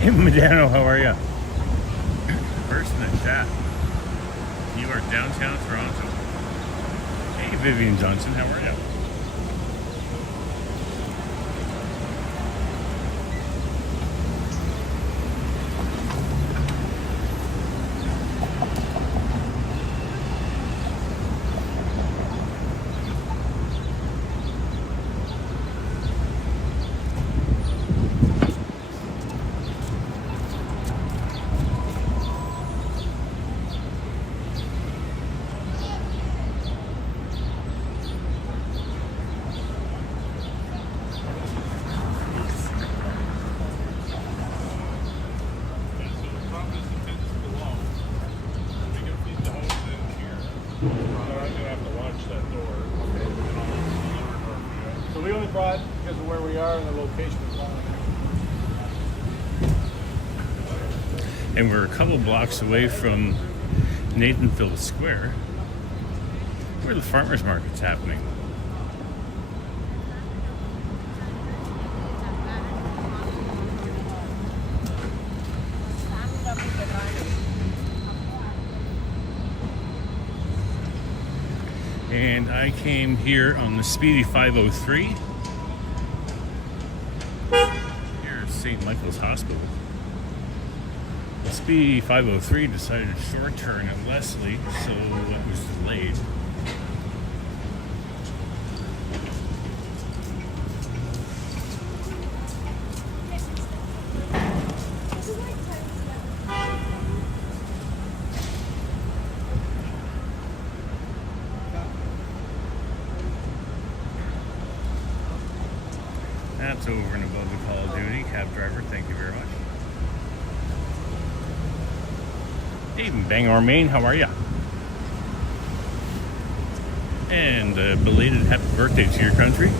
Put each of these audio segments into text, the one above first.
Hey, Medano, how are you? First in the chat. You are downtown Toronto. Hey, Vivian Johnson, how are you? So we only brought because of where we are and the location of the And we're a couple blocks away from Nathanville Square, where the farmers market's happening. And I came here on the Speedy 503 here at St. Michael's Hospital. The Speedy 503 decided a short turn at Leslie, so it was delayed. That's over and above the Call of Duty. Cab driver, thank you very much. Hey, Bangor, Maine, how are ya? And belated happy birthday to your country.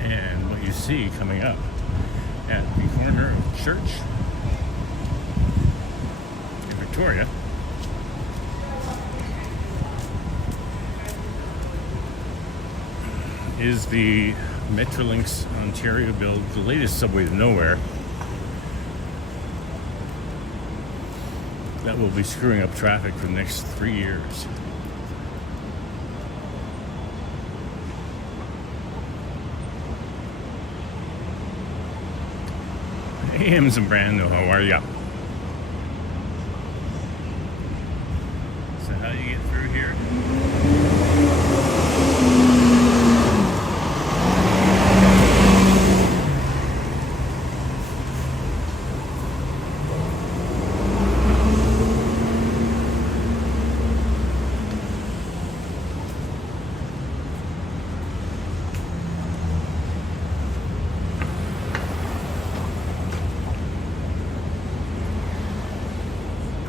And what you see coming up at the corner of Church in Victoria is the Metrolinx Ontario build, the latest subway to nowhere, that will be screwing up traffic for the next 3 years. Hey, Ems and Brando, how are ya? So how do you get through here?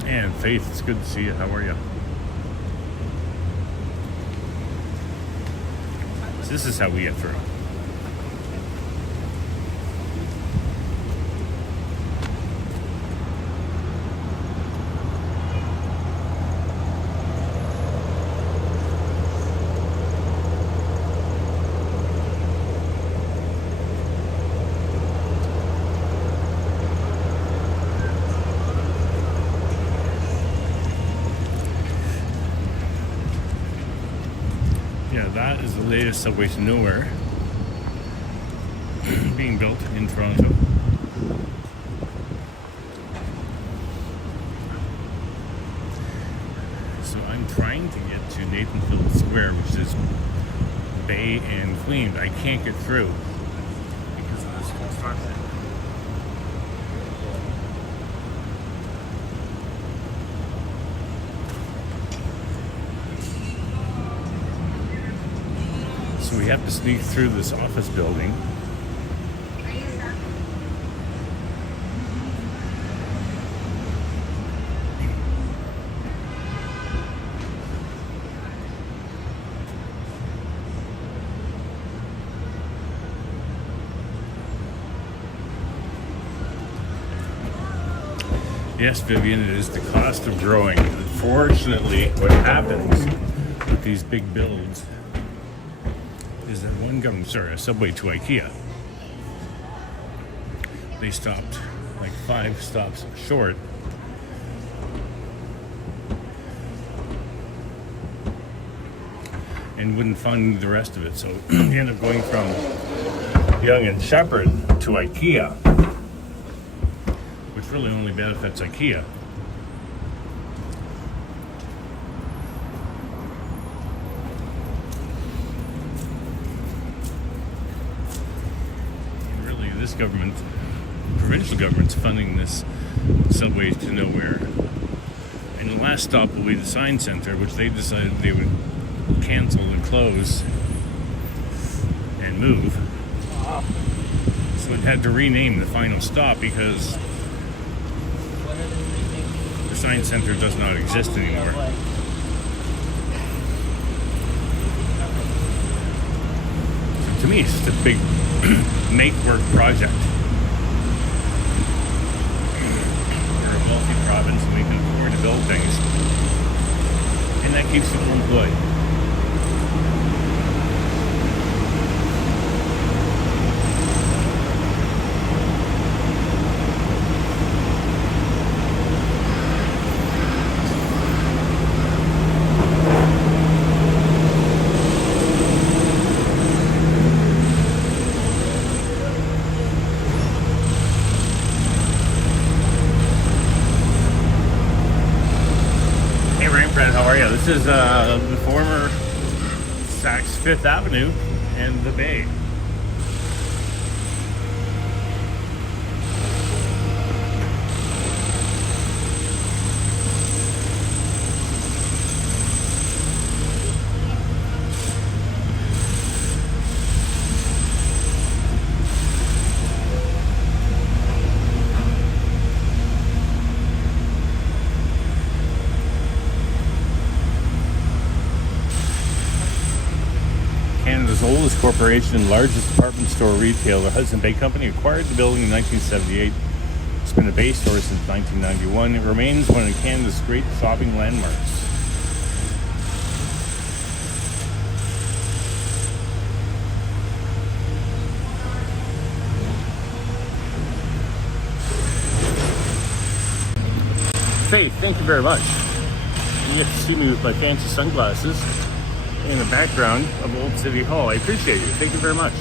And Faith, it's good to see you. How are you? So this is how we get through. Yeah, that is the latest subway to nowhere being built in Toronto. So I'm trying to get to Nathanville Square, which is Bay and Queen. I can't get through because of this construction. So we have to sneak through this office building. Yes, Vivian, it is the cost of growing. Unfortunately, what happens with these big builds is that a subway to IKEA, they stopped like 5 stops short. And wouldn't fund the rest of it, so you end up going from Young and Shepherd to IKEA, which really only benefits IKEA. And really, this government, provincial government's funding this subway to nowhere. And the last stop will be the Science Center, which they decided they would cancel and close and move. So it had to rename the final stop because the Science Center does not exist anymore. So to me, it's just a big make-work project. We're a wealthy province and we can afford to build things. And that keeps people employed. How are you? This is the former Saks Fifth Avenue and the Bay. Canada's oldest corporation and largest department store retailer, Hudson Bay Company, acquired the building in 1978. It's been a Bay store since 1991. It remains one of Canada's great shopping landmarks. Faith, thank you very much. You get to see me with my fancy sunglasses in the background of Old City Hall. I appreciate you. Thank you very much.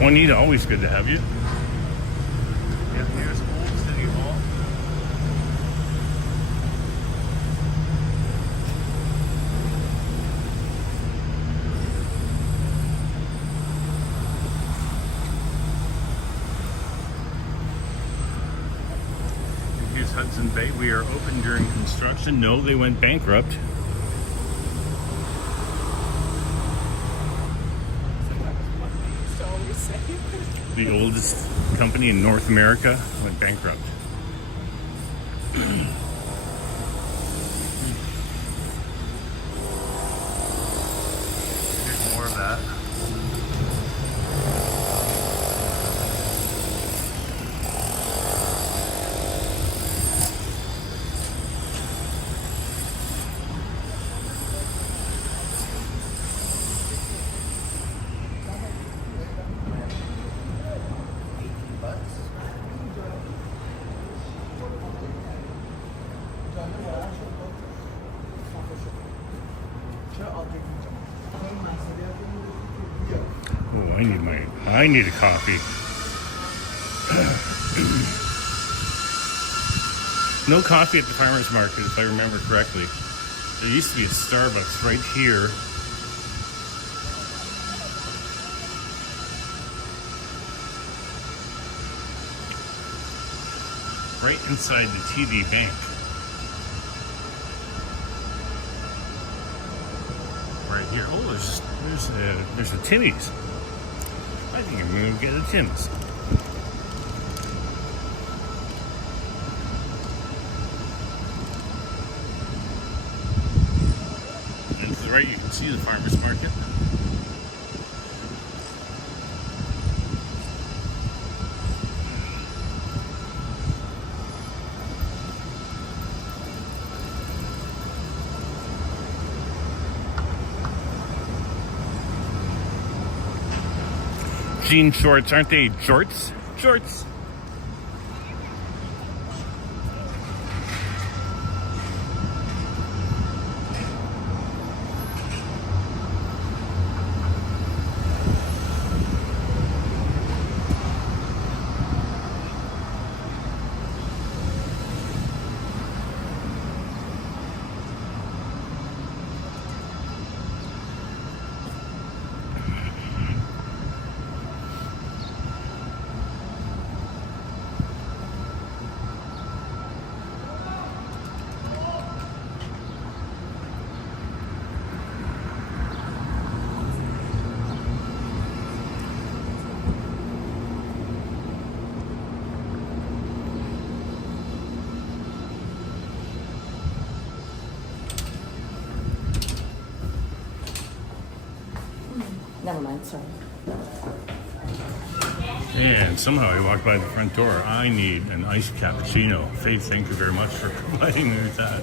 Juanita, always good to have you. Yeah, here's Old City Hall. Here's Hudson Bay. We are open during construction. No, they went bankrupt. The oldest company in North America went bankrupt. There's more of that. Oh, I need a coffee. No coffee at the farmer's market, if I remember correctly. There used to be a Starbucks right here. Right inside the TD Bank. Right here. Oh, there's a Timmy's. I think I'm gonna get a Timmy's. And to the right, you can see the farmer's market. jean shorts, aren't they? Jorts? Jorts. Never mind, sorry. And somehow I walked by the front door. I need an iced cappuccino. Faith, thank you very much for providing me with that.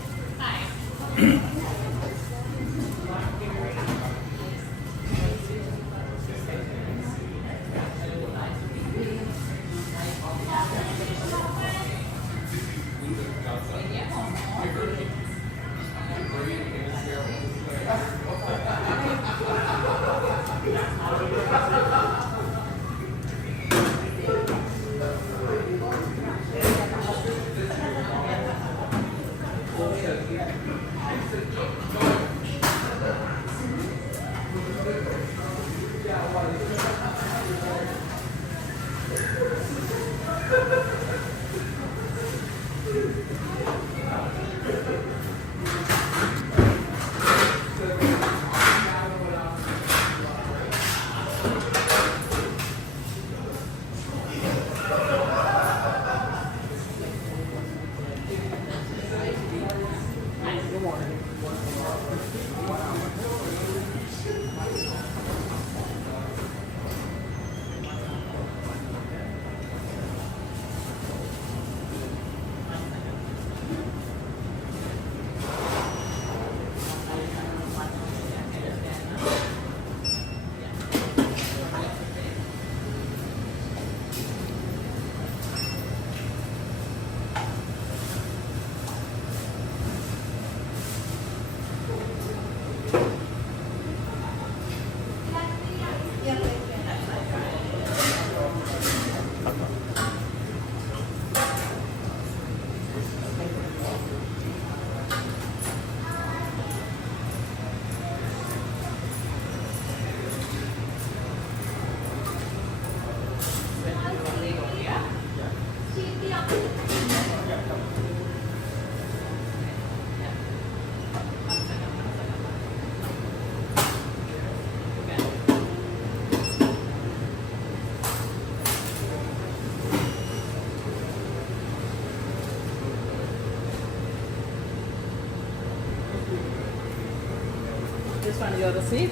Just want to go to sleep?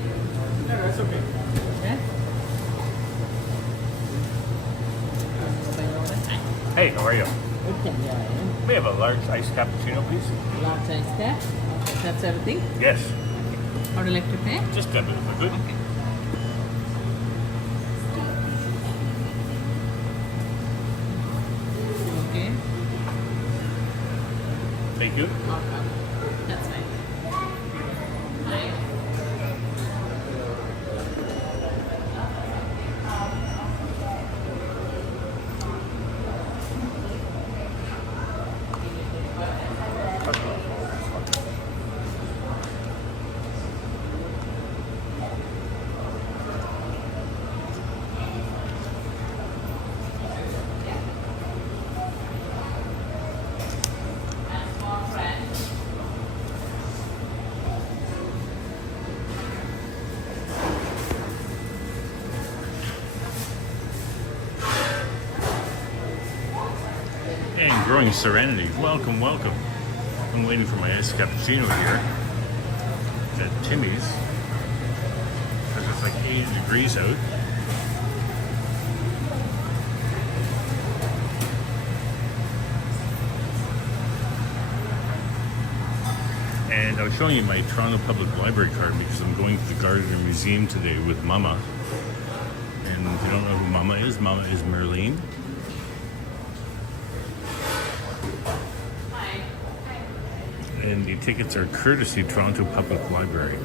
Yeah, that's okay. Yeah? Hey, how are you? Okay, yeah. We have a large iced cappuccino, please. Large ice cap. That's everything? Yes. How do you like to pay? Just a bit of a good. Okay. Okay. Thank you. That's fine. Hi. And growing serenity. Welcome, welcome. I'm waiting for my iced cappuccino here at Timmy's because it's like 80 degrees out. And I was showing you my Toronto Public Library card because I'm going to the Gardner Museum today with Mama. And And if you don't know who Mama is Merlene. And the tickets are courtesy Toronto Public Library.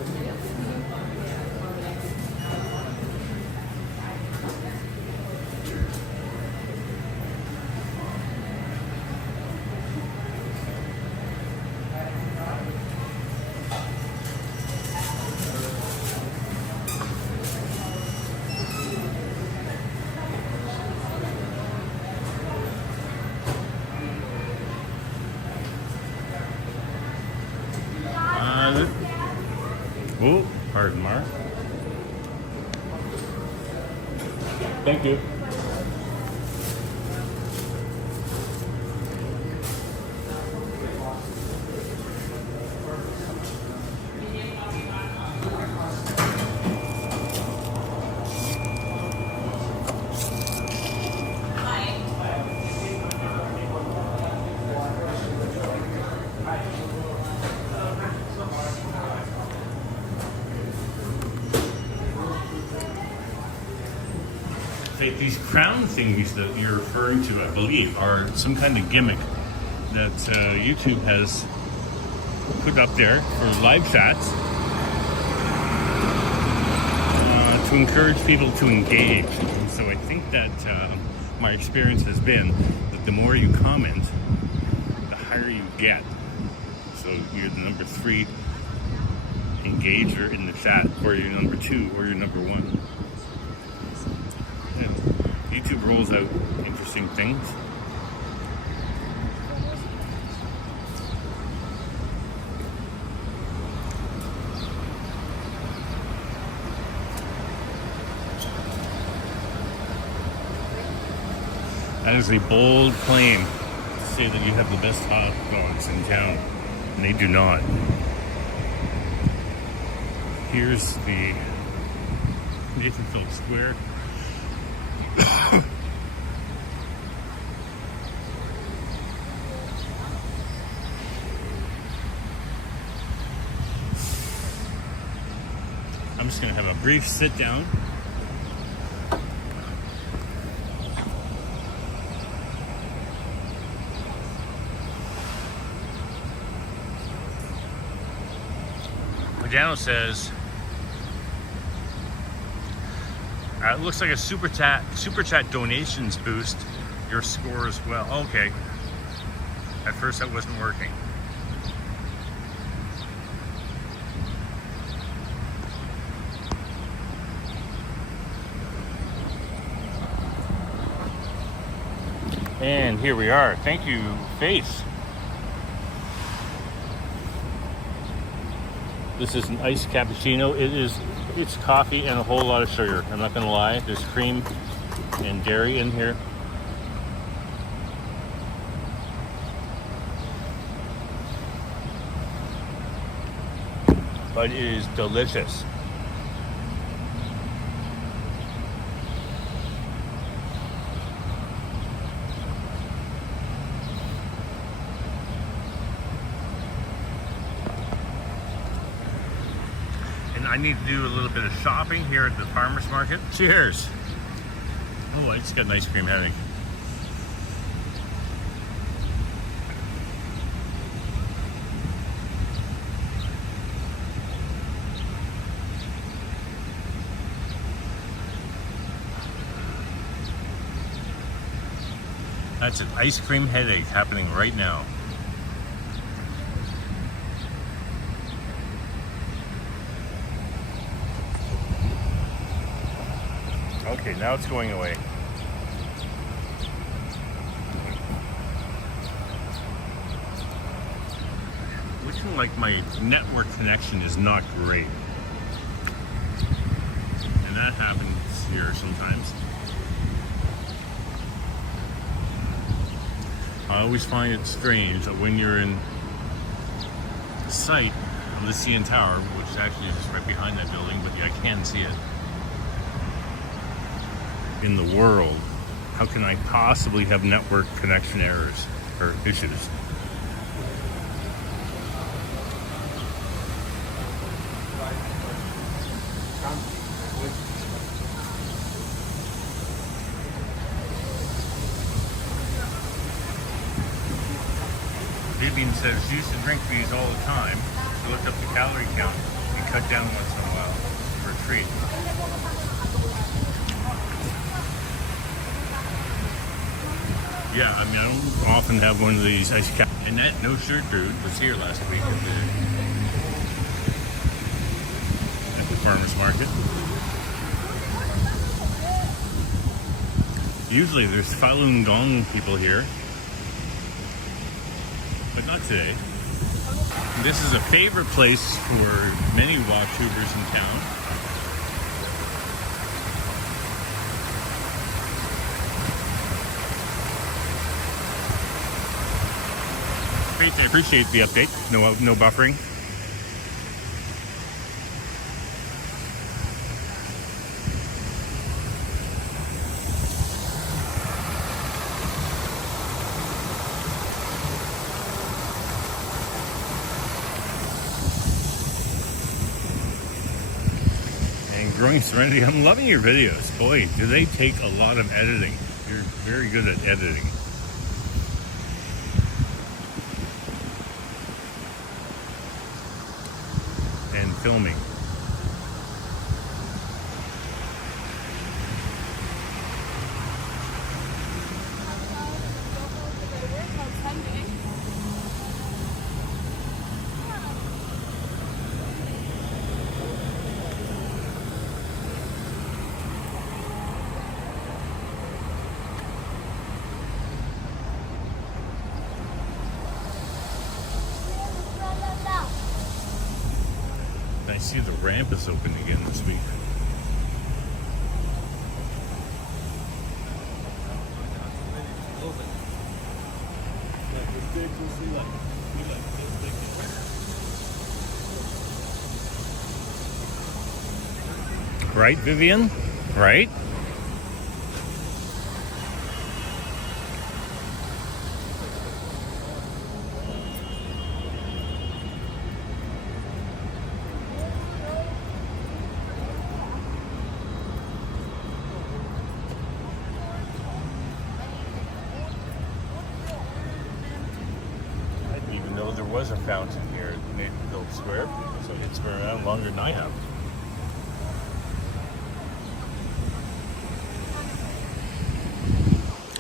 Oh, pardon, Mark. Thank you. These crown things that you're referring to, I believe, are some kind of gimmick that YouTube has put up there for live chats to encourage people to engage. And so I think that my experience has been that the more you comment, the higher you get. So you're the number 3 engager in the chat, or you're number 2, or you're number 1. YouTube rolls out interesting things. That is a bold claim to say that you have the best hot dogs in town, and they do not. Here's the Nathan Phillips Square. I'm just going to have a brief sit down. Modano says, it looks like a super chat donations boost your score as well. Okay. At first that wasn't working. And here we are. Thank you, Face. This is an iced cappuccino. It's coffee and a whole lot of sugar. I'm not gonna lie. There's cream and dairy in here. But it is delicious. I need to do a little bit of shopping here at the farmer's market. Cheers! Oh, I just got an ice cream headache. That's an ice cream headache happening right now. Okay, now it's going away. Looking like my network connection is not great. And that happens here sometimes. I always find it strange that when you're in the site of the CN Tower, which actually is just right behind that building, but I can see it, in the world, how can I possibly have network connection errors or issues? Vivian says she used to drink these all the time. She looked up the calorie count and cut down once in a while for a treat. Yeah, I mean, I don't often have one of these ice cap. And that no shirt dude was here last week at the farmer's market. Usually there's Falun Gong people here, but not today. This is a favorite place for many walk-tubers in town. Great, I appreciate the update. No buffering. Growing Serenity, I'm loving your videos. Boy, do they take a lot of editing. You're very good at editing. And filming. I see the ramp is open again this week. Right, Vivian? Right? There was a fountain here at Naperville Square, so it's been around longer than I have.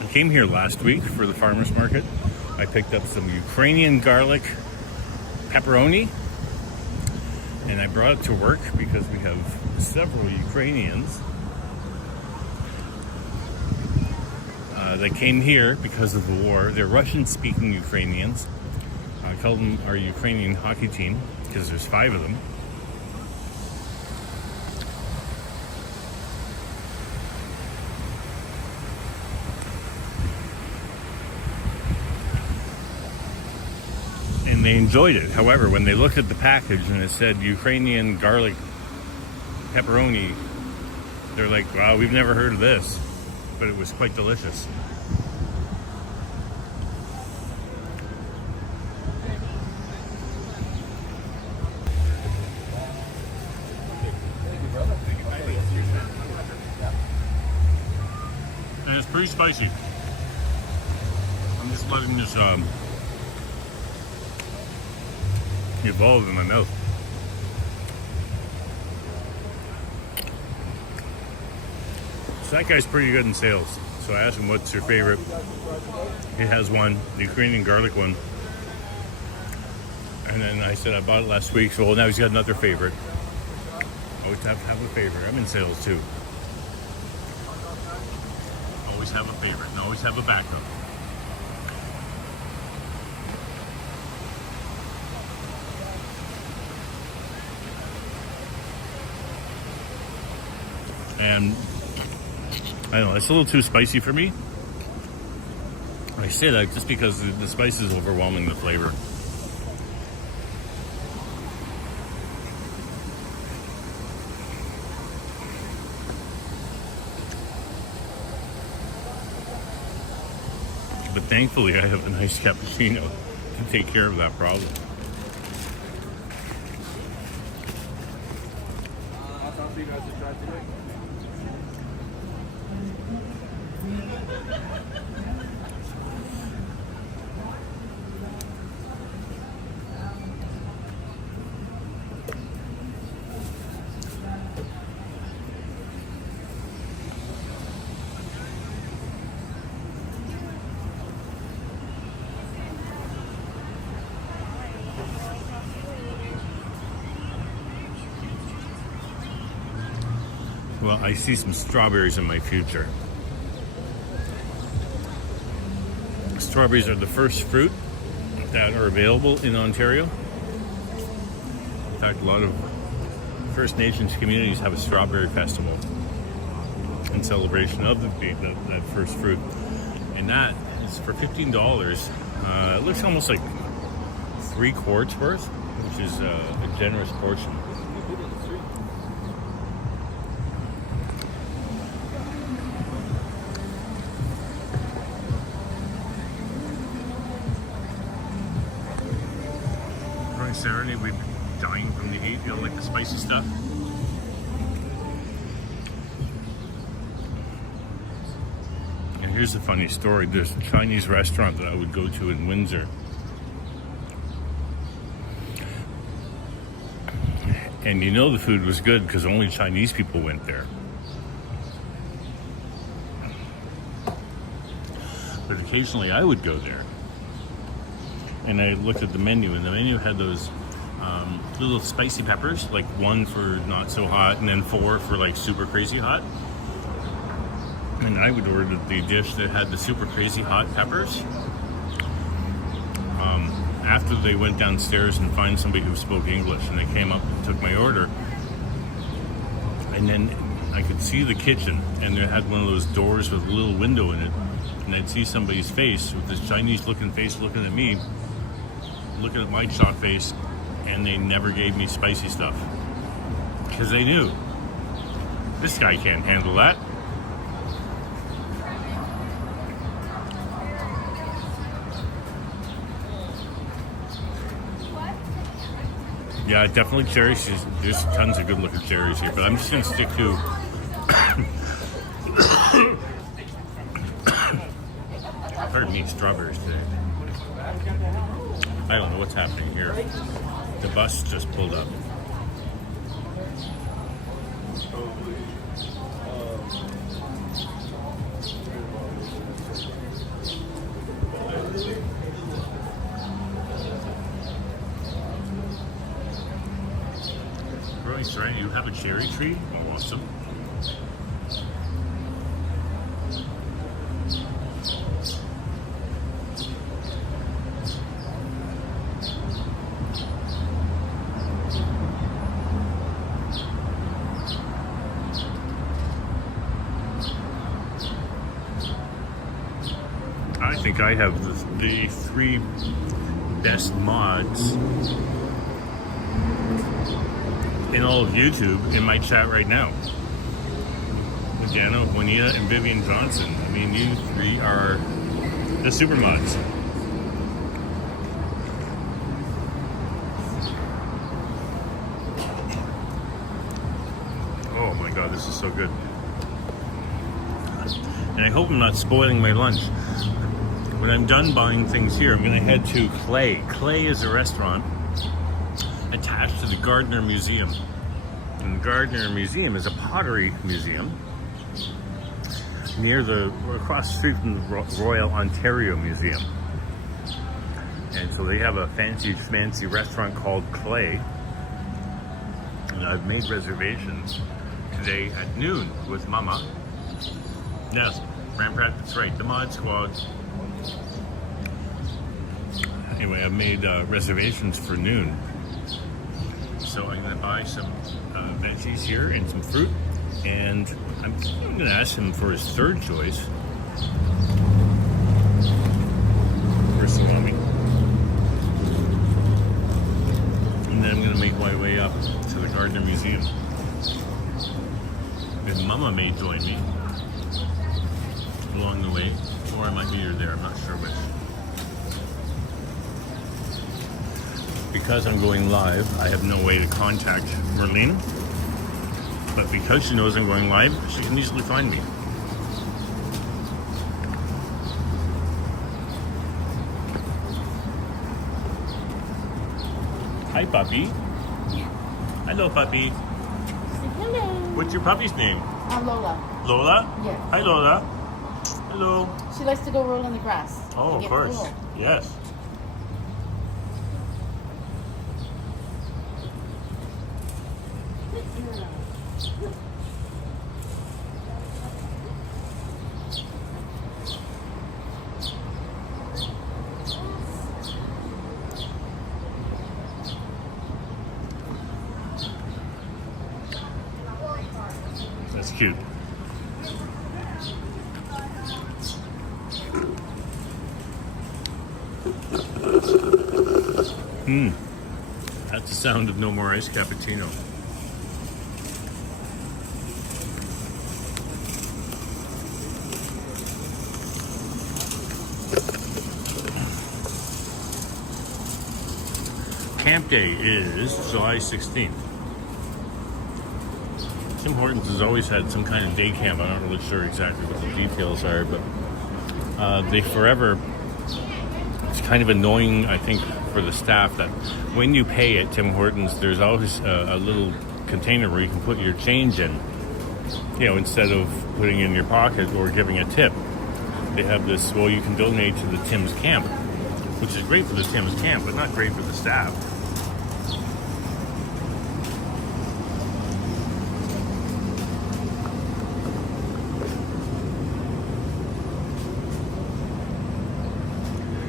I came here last week for the farmer's market. I picked up some Ukrainian garlic pepperoni, and I brought it to work because we have several Ukrainians that came here because of the war. They're Russian-speaking Ukrainians. I call them our Ukrainian hockey team because there's 5 of them. And they enjoyed it. However, when they looked at the package and it said Ukrainian garlic pepperoni, they're like, wow, we've never heard of this. But it was quite delicious. And it's pretty spicy. I'm just letting this evolve in my mouth. So that guy's pretty good in sales. So I asked him, what's your favorite? He has one, the Ukrainian garlic one. And then I said, I bought it last week, so now he's got another favorite. Always have a favorite. I'm in sales too. Always have a favorite and always have a backup. And I don't know, it's a little too spicy for me. I say that just because the spice is overwhelming the flavor. But thankfully I have a nice cappuccino to take care of that problem. I'll talk to you guys to try today. Well, I see some strawberries in my future. Strawberries are the first fruit that are available in Ontario. In fact, a lot of First Nations communities have a strawberry festival in celebration of that first fruit. And that is for $15. It looks almost like 3 quarts worth, which is a generous portion. During Saturday, we've been dying from the heat, like the spicy stuff. And here's the funny story. There's a Chinese restaurant that I would go to in Windsor. And you know the food was good because only Chinese people went there. But occasionally I would go there. And I looked at the menu, and the menu had those little spicy peppers, like 1 for not so hot, and then 4 for like super crazy hot. And I would order the dish that had the super crazy hot peppers. After they went downstairs and found somebody who spoke English, and they came up and took my order. And then I could see the kitchen, and it had one of those doors with a little window in it. And I'd see somebody's face with this Chinese-looking face looking at me, looking at my shot face, and they never gave me spicy stuff. Because they knew, this guy can't handle that. Yeah, definitely cherries. There's tons of good-looking cherries here, but I'm just going to stick to... Pardon me, strawberries today. I don't know what's happening here. The bus just pulled up. Right, you have a cherry tree? Awesome. I think I have the 3 best mods in all of YouTube in my chat right now. Jana, Juanita, and Vivian Johnson. I mean, you 3 are the super mods. Oh my god, this is so good. And I hope I'm not spoiling my lunch. When I'm done buying things here, I'm going to head to Clay. Clay is a restaurant attached to the Gardner Museum. And the Gardner Museum is a pottery museum across the street from the Royal Ontario Museum. And so they have a fancy restaurant called Clay. And I've made reservations today at noon with Mama. Yes, Ramprat, that's right, the Mod Squad. Anyway, I've made reservations for noon. So I'm going to buy some veggies here and some fruit. And I'm going to ask him for his 3rd choice. For salami. And then I'm going to make my way up to the Gardner Museum. And Mama may join me along the way. Or I might meet her there, I'm not sure which. Because I'm going live, I have no way to contact Merlene. But because she knows I'm going live, she can easily find me. Hi, puppy. Hello, puppy. Hello. What's your puppy's name? Lola. Lola? Yes. Hi, Lola. Hello. She likes to go roll in the grass. Oh, and of get course. cool. Yes. That's cute. That's the sound of no more iced cappuccino. Camp Day is July 16th. Tim Hortons has always had some kind of day camp. I'm not really sure exactly what the details are, but they forever, it's kind of annoying, I think, for the staff that when you pay at Tim Hortons, there's always a little container where you can put your change in, you know, instead of putting it in your pocket or giving a tip. They have this, well, you can donate to the Tim's Camp, which is great for the Tim's Camp, but not great for the staff.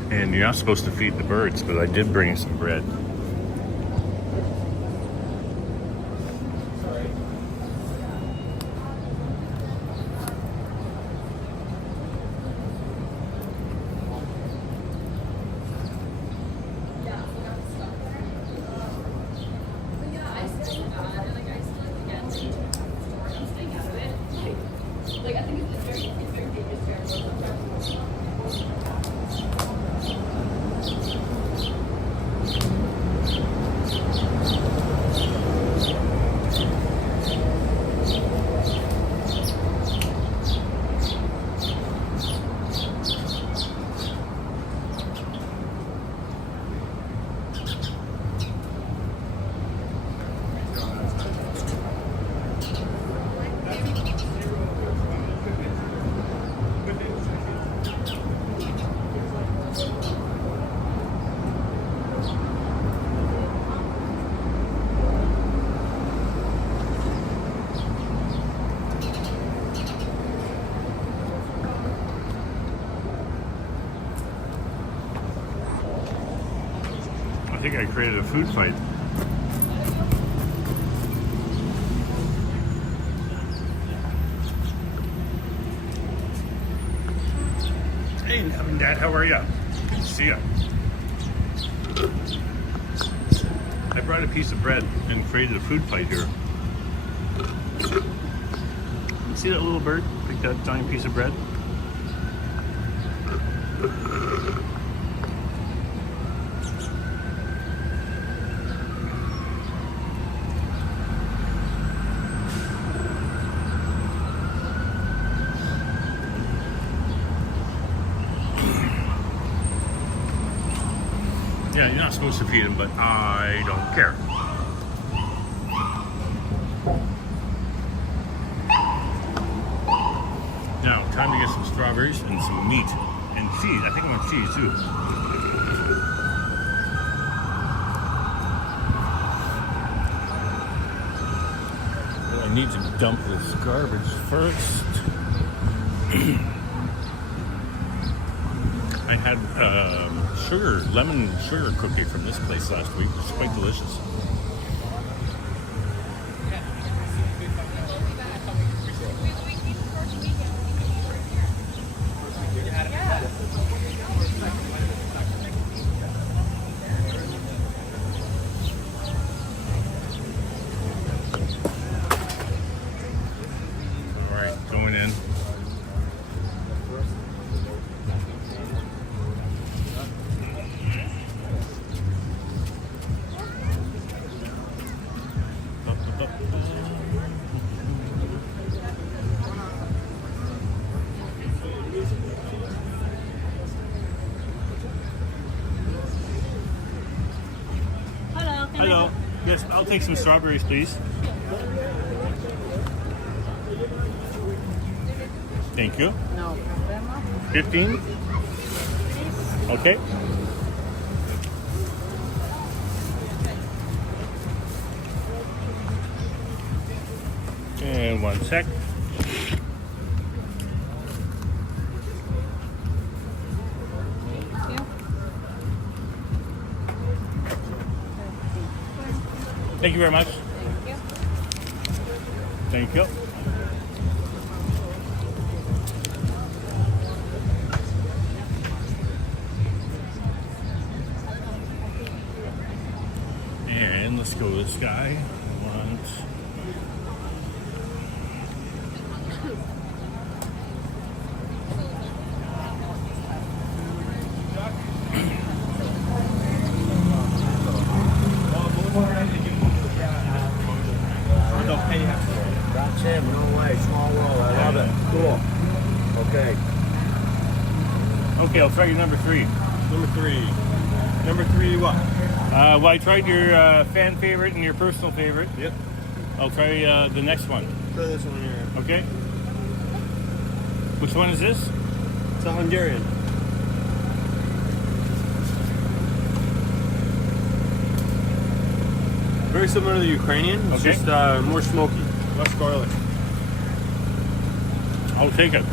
And you're not supposed to feed the birds, but I did bring some bread. I think I created a food fight. Hey, Mom and Dad, how are ya? Good to see ya. I brought a piece of bread and created a food fight here. See that little bird? Pick that giant piece of bread. Yeah, you're not supposed to feed him, but I don't care. Now, time to get some strawberries and some meat and cheese. I think I want cheese too. Well, I need to dump this garbage first. I had lemon sugar cookie from this place last week. It was quite delicious. All right, going in. Hello. Yes, I'll take some strawberries, please. Thank you. No problema. 15? Okay. And 1 sec. Thank you very much. Thank you. Thank you. guy. I want That's him, no way, small world, I love it. Cool. Okay. Okay, I'll try your number 3. Number 3. Number 3 what? Well, I tried your fan favorite and your personal favorite. Yep. I'll try the next one. Try this one here. Okay. Which one is this? It's a Hungarian. Very similar to the Ukrainian, it's Okay. just more smoky, less garlic. I'll take it.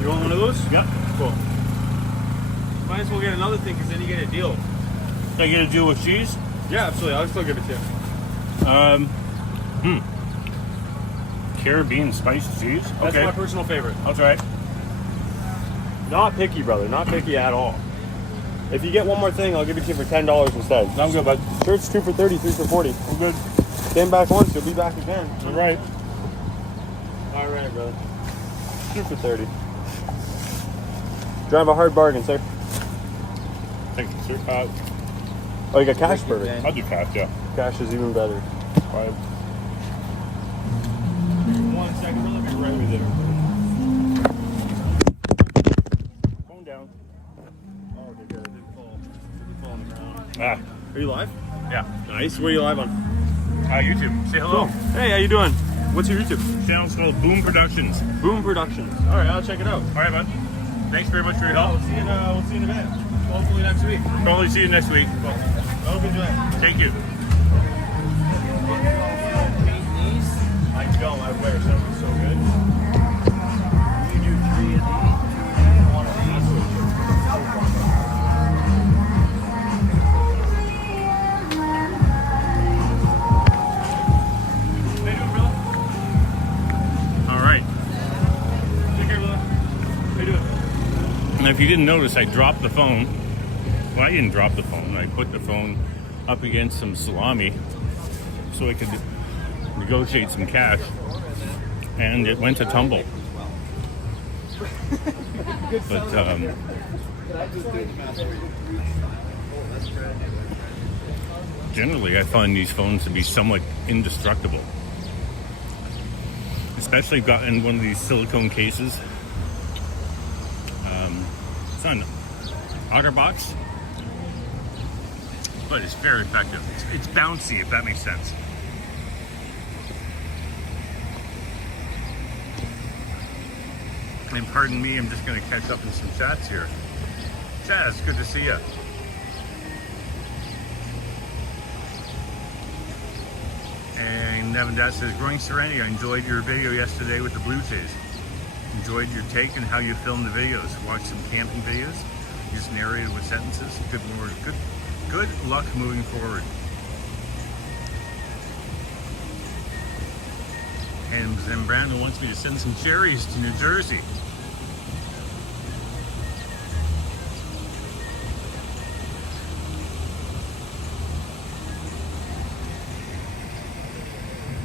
You want one of those? Yeah. Cool. Might as well get another thing because then you get a deal. Can I get a deal with cheese? Yeah, absolutely. I'll still give it to you. Caribbean spiced cheese. That's Okay. my personal favorite. I'll try it. Not picky, brother. Not picky at all. If you get one more thing, I'll give it to you for $10 instead. I'm good, bud. Shirt's 2 for 30, 3 for 40. I'm good. Came back once, you'll be back again. All right. All right, brother. 2 for 30. Drive a hard bargain, sir. Thank you, sir. Oh, you got cash, perfect. I'll do cash, yeah. Cash is even better. All right. 1 second, brother. Be right with you. Phone down. Oh, okay, good. It didn't fall. It didn't fall on the ground. Ah, Are you live? yeah. Nice. Where are you live on? YouTube. Say hello. Hey, how you doing? What's your YouTube? Channel's called Boom Productions. Boom Productions. All right, I'll check it out. All right, bud. Thanks very much for your help. We'll see you in a bit. Hopefully next week. Probably see you next week. I hope you enjoy it. Thank you. I don't. I wear something so good. You do 3 of these. One of these. How you doing, brother? All right. Take care, brother. How you doing? And if you didn't notice, I dropped the phone. Well, I didn't drop the phone. I put the phone up against some salami so I could negotiate some cash. And it went to tumble. But generally, I find these phones to be somewhat indestructible. Especially if got in one of these silicone cases. It's not an OtterBox, but it's very effective. It's bouncy, if that makes sense. And pardon me, I'm just going to catch up in some chats here. Chaz, good to see you. And Nevin Dad says, Growing Serenity, I enjoyed your video yesterday with the blue jays. Enjoyed your take and how you filmed the videos. Watched some camping videos. You just narrated with sentences. Good luck moving forward. And Zambrano wants me to send some cherries to New Jersey.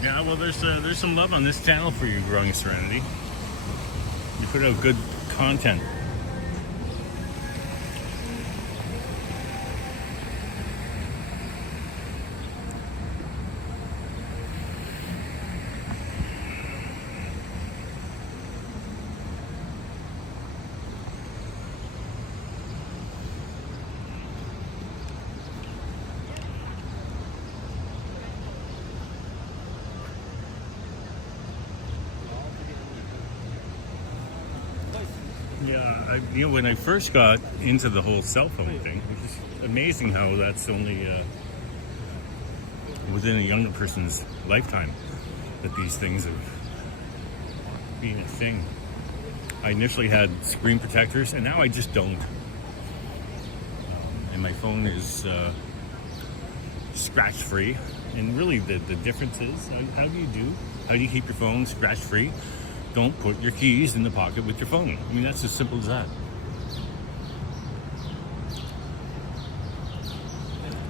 Yeah, well, there's some love on this channel for you, Growing Serenity. You put out good content. Yeah, when I first got into the whole cell phone thing, which is amazing how that's only within a younger person's lifetime that these things have been a thing. I initially had screen protectors, and now I just don't. And my phone is scratch-free. And really, the difference is, how do you keep your phone scratch-free? Don't put your keys in the pocket with your phone. I mean, that's as simple as that.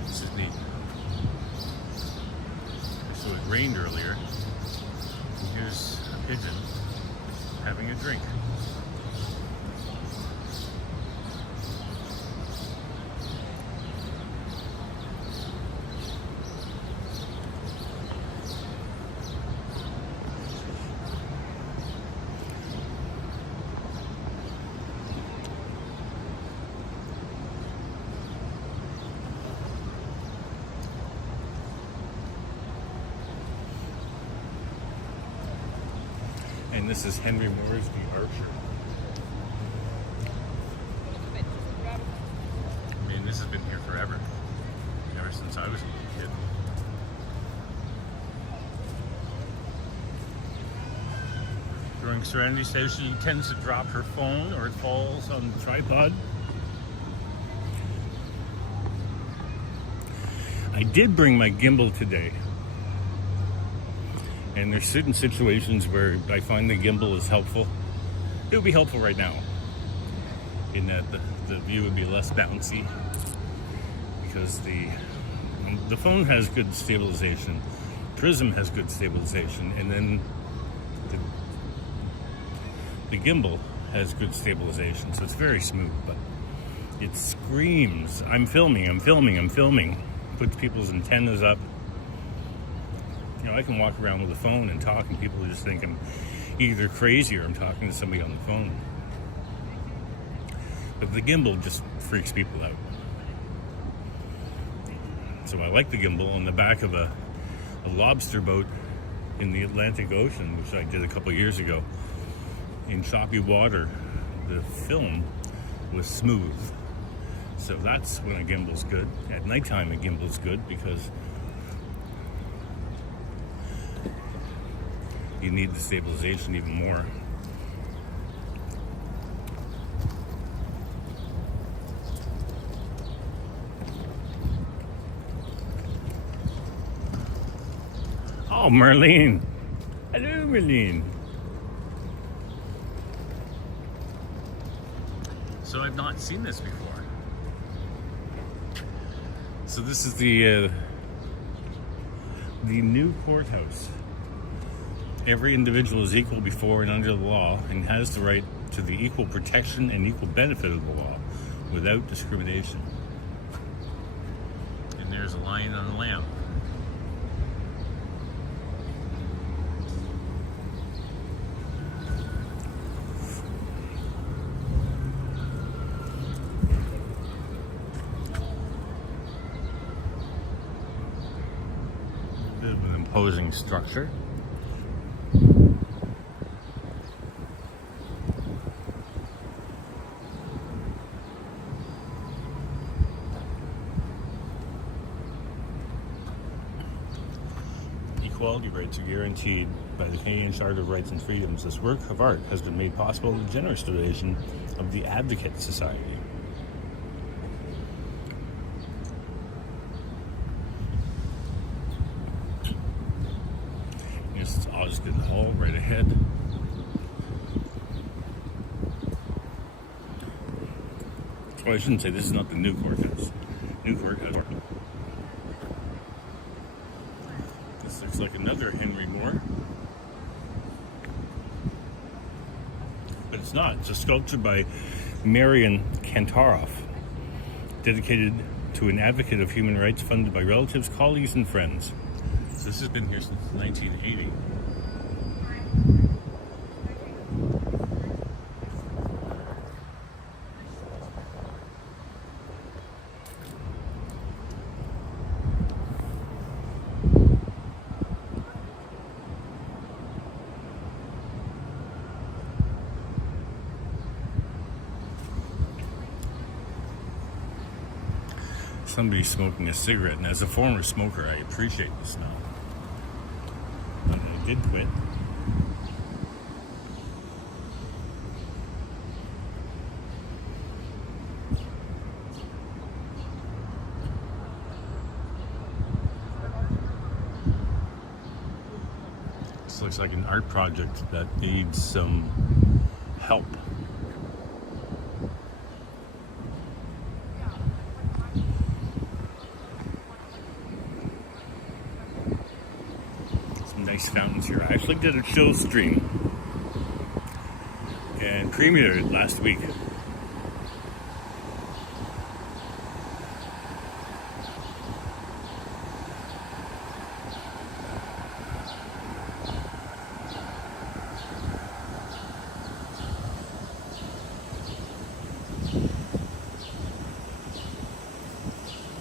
This is neat. rained earlier. And here's a pigeon having a drink. And this is Henry Moore's The Archer. I mean, this has been here forever. Ever since I was a kid. During Serenity says she tends to drop her phone or it falls on the tripod. I did bring my gimbal today. And there's certain situations where I find the gimbal is helpful. It would be helpful right now, in that the view would be less bouncy, because the phone has good stabilization, Prism has good stabilization, and then the gimbal has good stabilization, so it's very smooth. But it screams, I'm filming, I'm filming, I'm filming. Puts people's antennas up. You know, I can walk around with a phone and talk, and people just think I'm either crazy or I'm talking to somebody on the phone. But the gimbal just freaks people out. So I like the gimbal. On the back of a lobster boat in the Atlantic Ocean, which I did a couple years ago, in choppy water, the film was smooth. So that's when a gimbal's good. At nighttime, a gimbal's good because you need the stabilization even more. Oh, Marlene. Hello, Marlene. So I've not seen this before. So this is the new courthouse. Every individual is equal before and under the law and has the right to the equal protection and equal benefit of the law without discrimination. And there's a lion on a lamp. A bit of an imposing structure. Equality rights are guaranteed by the Canadian Charter of Rights and Freedoms. This work of art has been made possible with the generous donation of the Advocate Society. This is Osgood Hall right ahead. Oh, I shouldn't say this is not the new courthouse. New courthouse. This looks like another Henry Moore. But it's not. It's a sculpture by Marian Kantaroff, dedicated to an advocate of human rights funded by relatives, colleagues, and friends. So this has been here since 1980. Somebody's smoking a cigarette, and as a former smoker, I appreciate the smell. But I did quit. This looks like an art project that needs some help. nice fountains here. I actually did a chill stream and premiered it last week.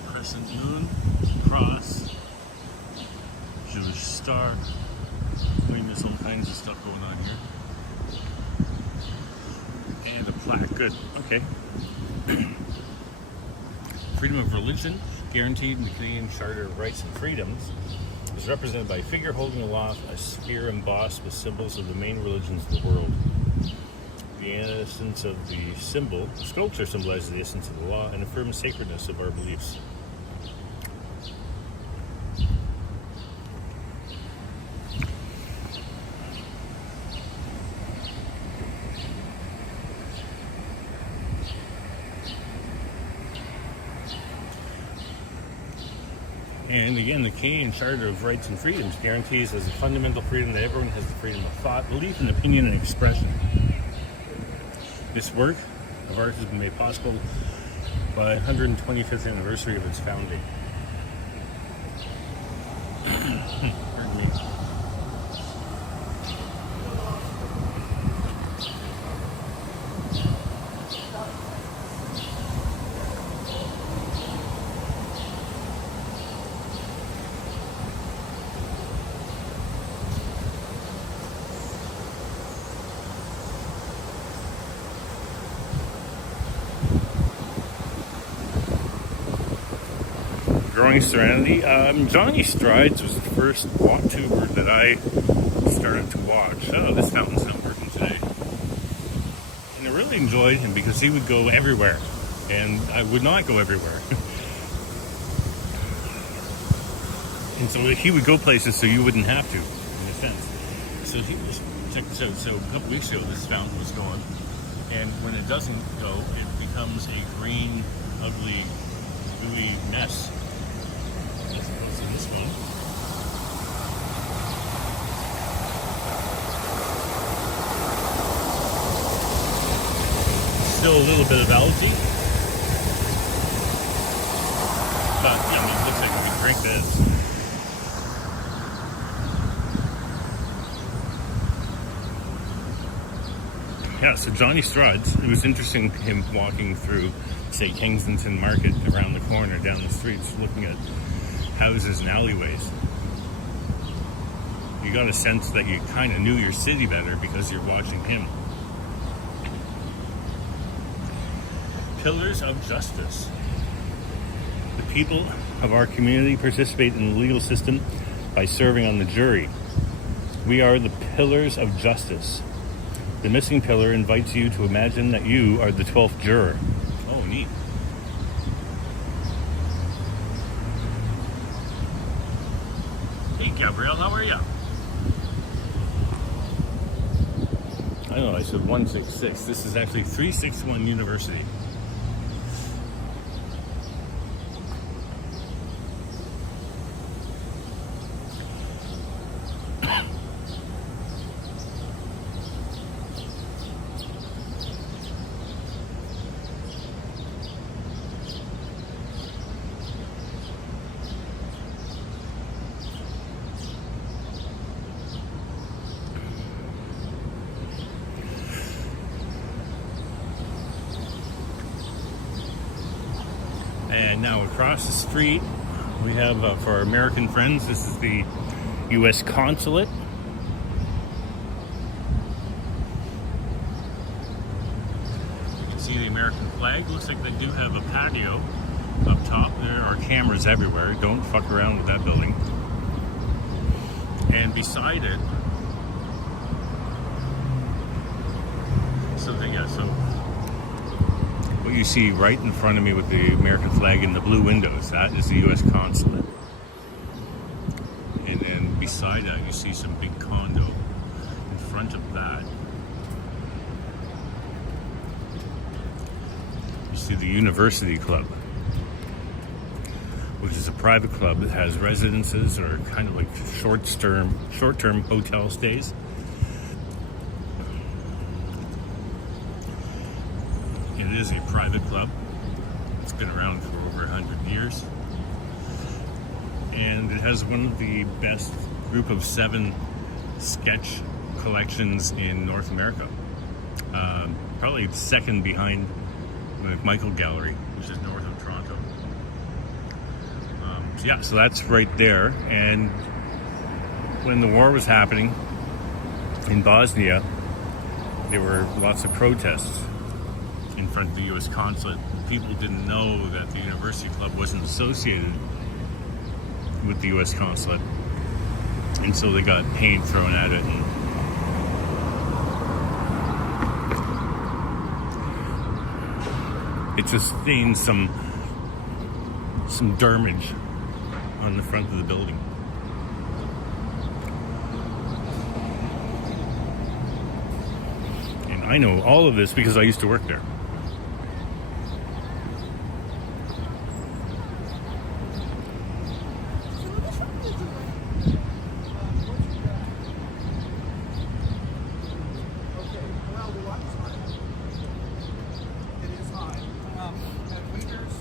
Crescent moon, cross, Jewish star. I mean, there's all kinds of stuff going on here. And a plaque. Good. Okay. Freedom of religion, guaranteed in the Canadian Charter of Rights and Freedoms, is represented by a figure holding aloft a sphere embossed with symbols of the main religions of the world. The essence of the sculpture symbolizes the essence of the law and affirms sacredness of our beliefs. And again, the Canadian Charter of Rights and Freedoms guarantees as a fundamental freedom that everyone has the freedom of thought, belief, and opinion and expression. This work of art has been made possible by the 125th anniversary of its founding. Pardon me. Growing Serenity. Johnny Strides was the first walk-tuber that I started to watch. Oh, this fountain's not working today. And I really enjoyed him because he would go everywhere. And I would not go everywhere. And so he would go places so you wouldn't have to, in a sense. So he was, check this out, so a couple weeks ago this fountain was going. And when it doesn't go, it becomes a green, ugly, gooey mess. As opposed to this one. Still a little bit of algae. But, yeah, I mean, it looks like we can drink this. Yeah, so Johnny Strides, it was interesting him walking through, say, Kensington Market around the corner, down the streets, looking at houses and alleyways. You got a sense that you kind of knew your city better because you're watching him. Pillars of Justice. The people of our community participate in the legal system by serving on the jury. We are the pillars of justice. The missing pillar invites you to imagine that you are the 12th juror. Oh, neat. Hey, Gabrielle, how are you? I know, I said 166. This is actually 361 University. And now across the street, we have, for our American friends, this is the U.S. Consulate. You can see the American flag. Looks like they do have a patio up top. There are cameras everywhere. Don't fuck around with that building. And beside it, so what you see right in front of me with the American flag in the blue windows, that is the U.S. Consulate. And then beside that, you see some big condo. In front of that, you see the University Club, which is a private club that has residences or kind of like short-term hotel stays. It is a private club. It's been around for over 100 years. And it has one of the best group of 7 sketch collections in North America. Probably second behind the McMichael Gallery, which is north of Toronto. So that's right there. And when the war was happening in Bosnia, there were lots of protests in front of the U.S. consulate. People didn't know that the University Club wasn't associated with the U.S. consulate, and so they got paint thrown at it. And it sustained some damage on the front of the building. And I know all of this because I used to work there.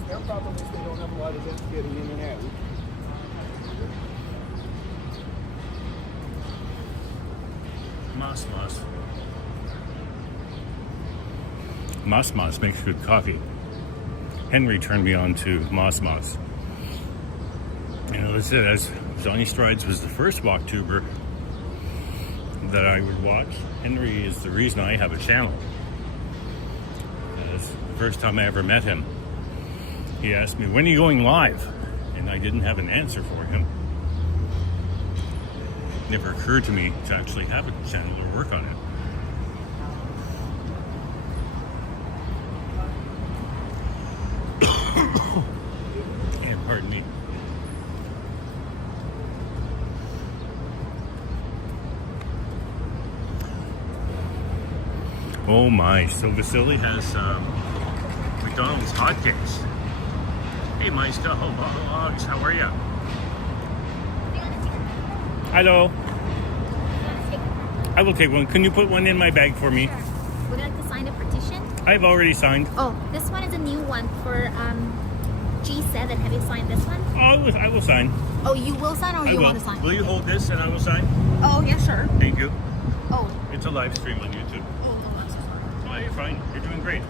Their problem is they don't have a lot of them getting in and out. Mas makes good coffee. Henry turned me on to Mas. And as I said, as Johnny Strides was the first walktuber that I would watch, Henry is the reason I have a channel. That's the first time I ever met him. He asked me, when are you going live? And I didn't have an answer for him. It never occurred to me to actually have a channel or work on it. And pardon me. Oh my, so Vasily has McDonald's hotcakes. Hey Meister, how are you? Hello. I will take one. Can you put one in my bag for me? Sure. Would you like to sign a petition? I've already signed. Oh, this one is a new one for G7. Have you signed this one? Oh, I will sign. Oh, you will sign or I you will. want to sign? Will you hold this and I will sign? Oh, yeah, sure. Thank you. Oh. It's a live stream on YouTube. Oh, I'm so sorry. Oh, you're fine. You're doing great.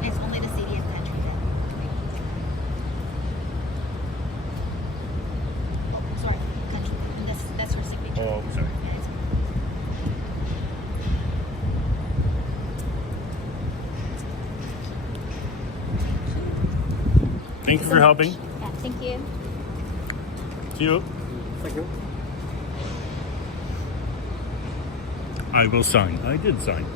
It's only the city and country then. Oh, sorry. Country. That's her signature. Oh, sorry. Yeah, it's okay. Thank you for helping. Yeah, thank you. See you. Thank you. I will sign. I did sign.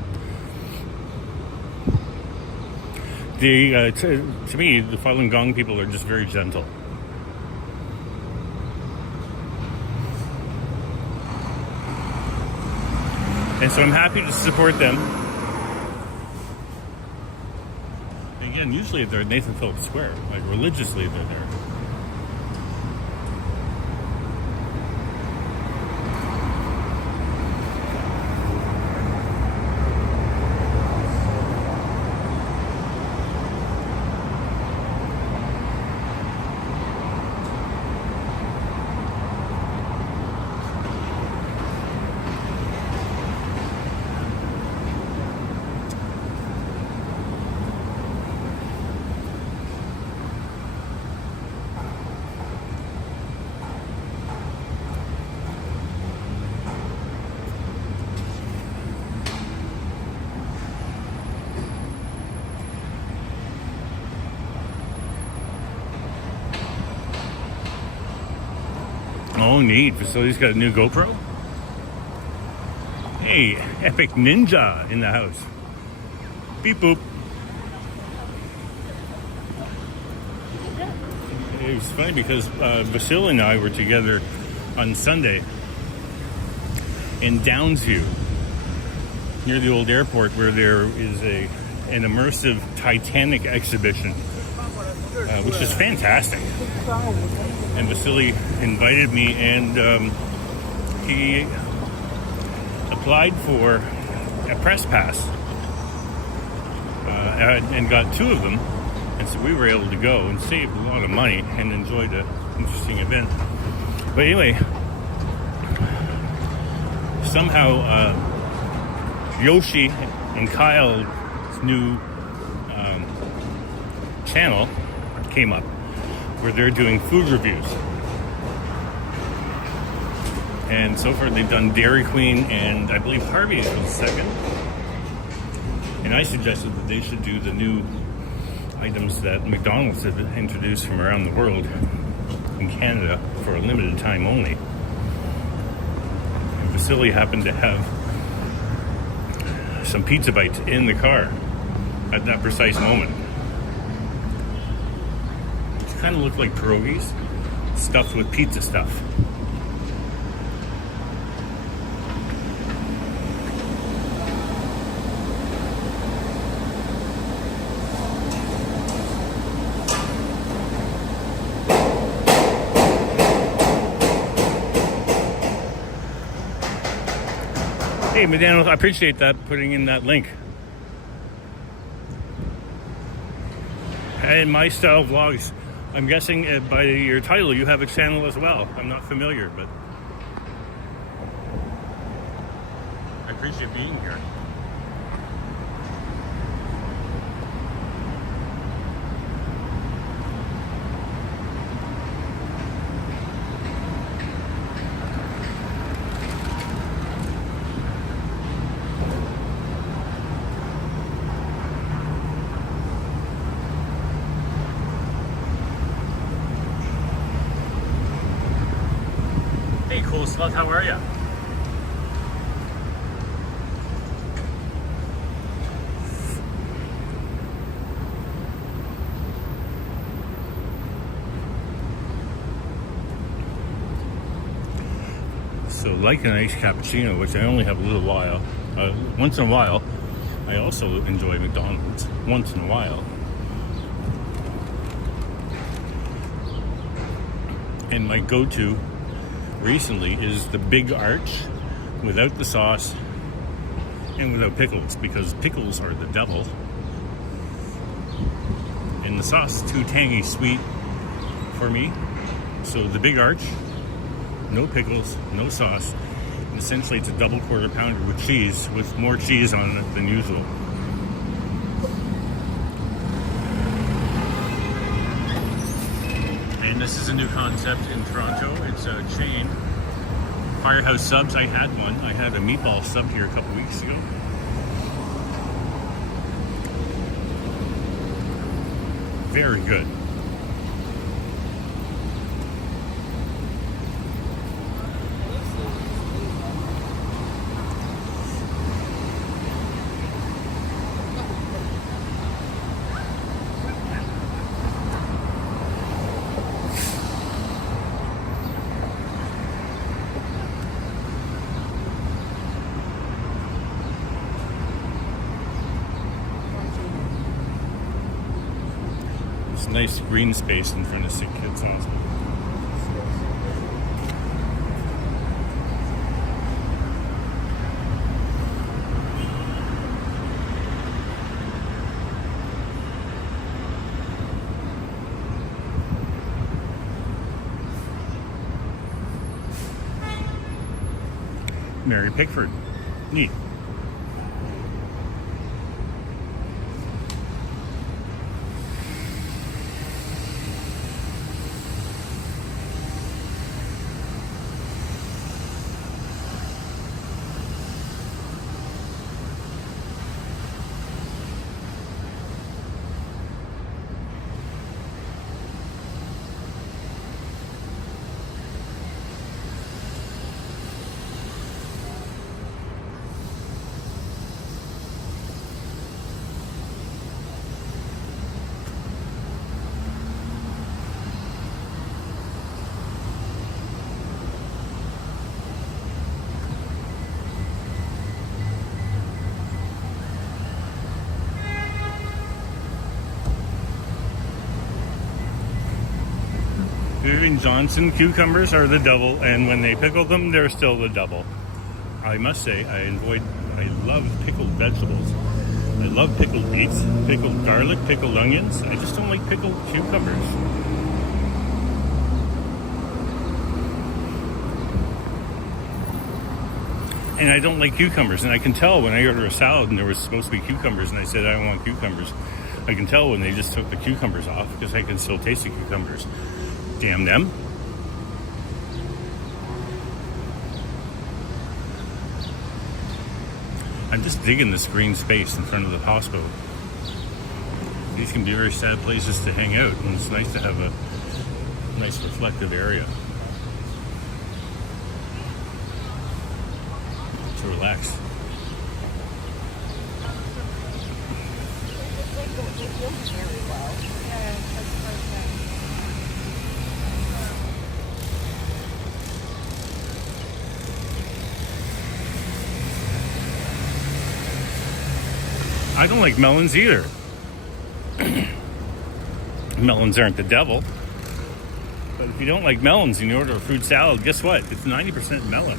To me, the Falun Gong people are just very gentle. And so I'm happy to support them. And again, usually they're at Nathan Phillips Square. Like religiously, they're there. Oh, neat. Facility's got a new GoPro. Hey, Epic Ninja in the house. Beep boop. It was funny because Vasily and I were together on Sunday in Downsview. near the old airport where there is an immersive Titanic exhibition, which is fantastic. And Vasily invited me, and he applied for a press pass and got 2 of them. And so we were able to go and save a lot of money and enjoyed an interesting event. But anyway, somehow Yoshi and Kyle's new channel came up where they're doing food reviews. And so far they've done Dairy Queen, and I believe Harvey's was second. And I suggested that they should do the new items that McDonald's have introduced from around the world in Canada for a limited time only. And Vasily happened to have some pizza bites in the car at that precise moment. Which kind of looked like pierogies stuffed with pizza stuff. Hey, Medano, I appreciate that, putting in that link. And My Style Vlogs, I'm guessing by your title you have a channel as well. I'm not familiar, but I appreciate being here. Hey, cool slut, how are ya? So, like an iced cappuccino, which I only have a little while, once in a while, I also enjoy McDonald's once in a while. And my go-to recently is the Big Arch without the sauce and without pickles, because pickles are the devil and the sauce is too tangy sweet for me. So the Big Arch, no pickles, no sauce, and essentially it's a double quarter pounder with cheese, with more cheese on it than usual. And this is a new concept in Toronto. It's a chain. Firehouse Subs, I had one. I had a meatball sub here a couple weeks ago. Very good. Nice green space in front of Sick Kids Hospital. Mary Pickford. Neat. Irving Johnson cucumbers are the devil, and when they pickle them, they're still the devil. I must say, I love pickled vegetables. I love pickled beets, pickled garlic, pickled onions. I just don't like pickled cucumbers. And I don't like cucumbers, and I can tell when I order a salad and there was supposed to be cucumbers, and I said I don't want cucumbers. I can tell when they just took the cucumbers off because I can still taste the cucumbers. Damn them. I'm just digging this green space in front of the hospital. These can be very sad places to hang out, and it's nice to have a nice reflective area to relax. I don't like melons either. Melons aren't the devil. But if you don't like melons and you order a fruit salad, guess what? It's 90% melon.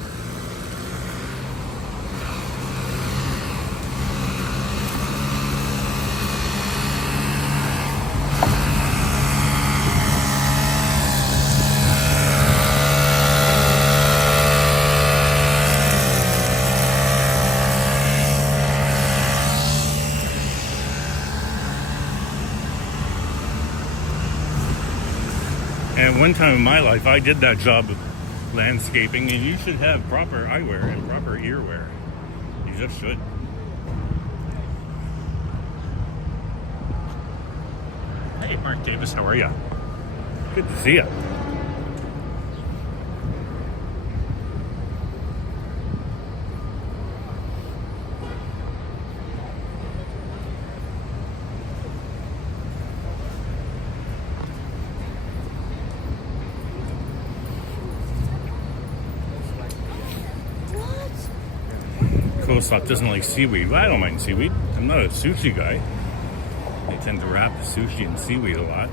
And one time in my life, I did that job of landscaping, and you should have proper eyewear and proper earwear. You just should. Hey, Mark Davis, how are you? Good to see you. Coleslaw doesn't like seaweed. Well, I don't mind seaweed. I'm not a sushi guy. They tend to wrap sushi in seaweed a lot.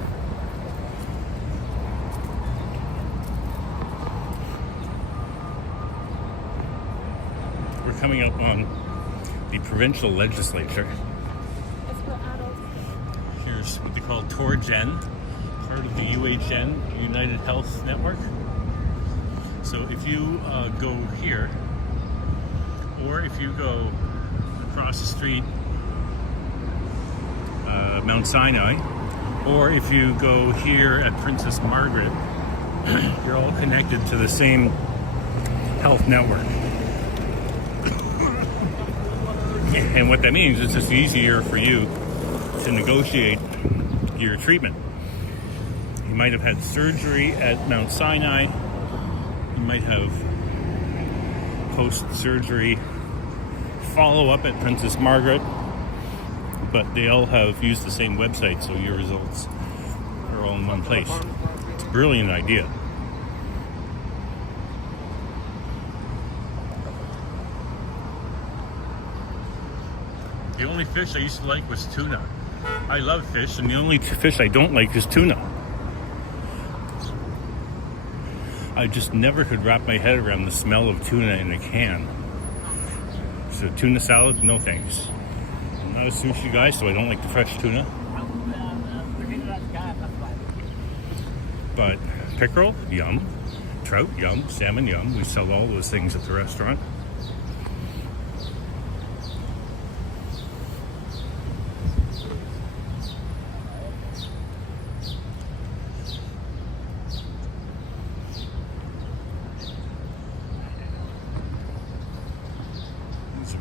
We're coming up on the provincial legislature. It's for adults. Here's what they call TORGEN, part of the UHN, United Health Network. So if you go here, or if you go across the street, Mount Sinai, or if you go here at Princess Margaret, you're all connected to the same health network. And what that means is it's easier for you to negotiate your treatment. You might have had surgery at Mount Sinai. You might have post-surgery follow-up at Princess Margaret, but they all have used the same website, so your results are all in one place. It's a brilliant idea. The only fish I used to like was tuna. I love fish, and the only fish I don't like is tuna. I just never could wrap my head around the smell of tuna in a can. So tuna salad, no thanks. I'm not a sushi guy, so I don't like the fresh tuna. But pickerel, yum. Trout, yum. Salmon, yum. We sell all those things at the restaurant.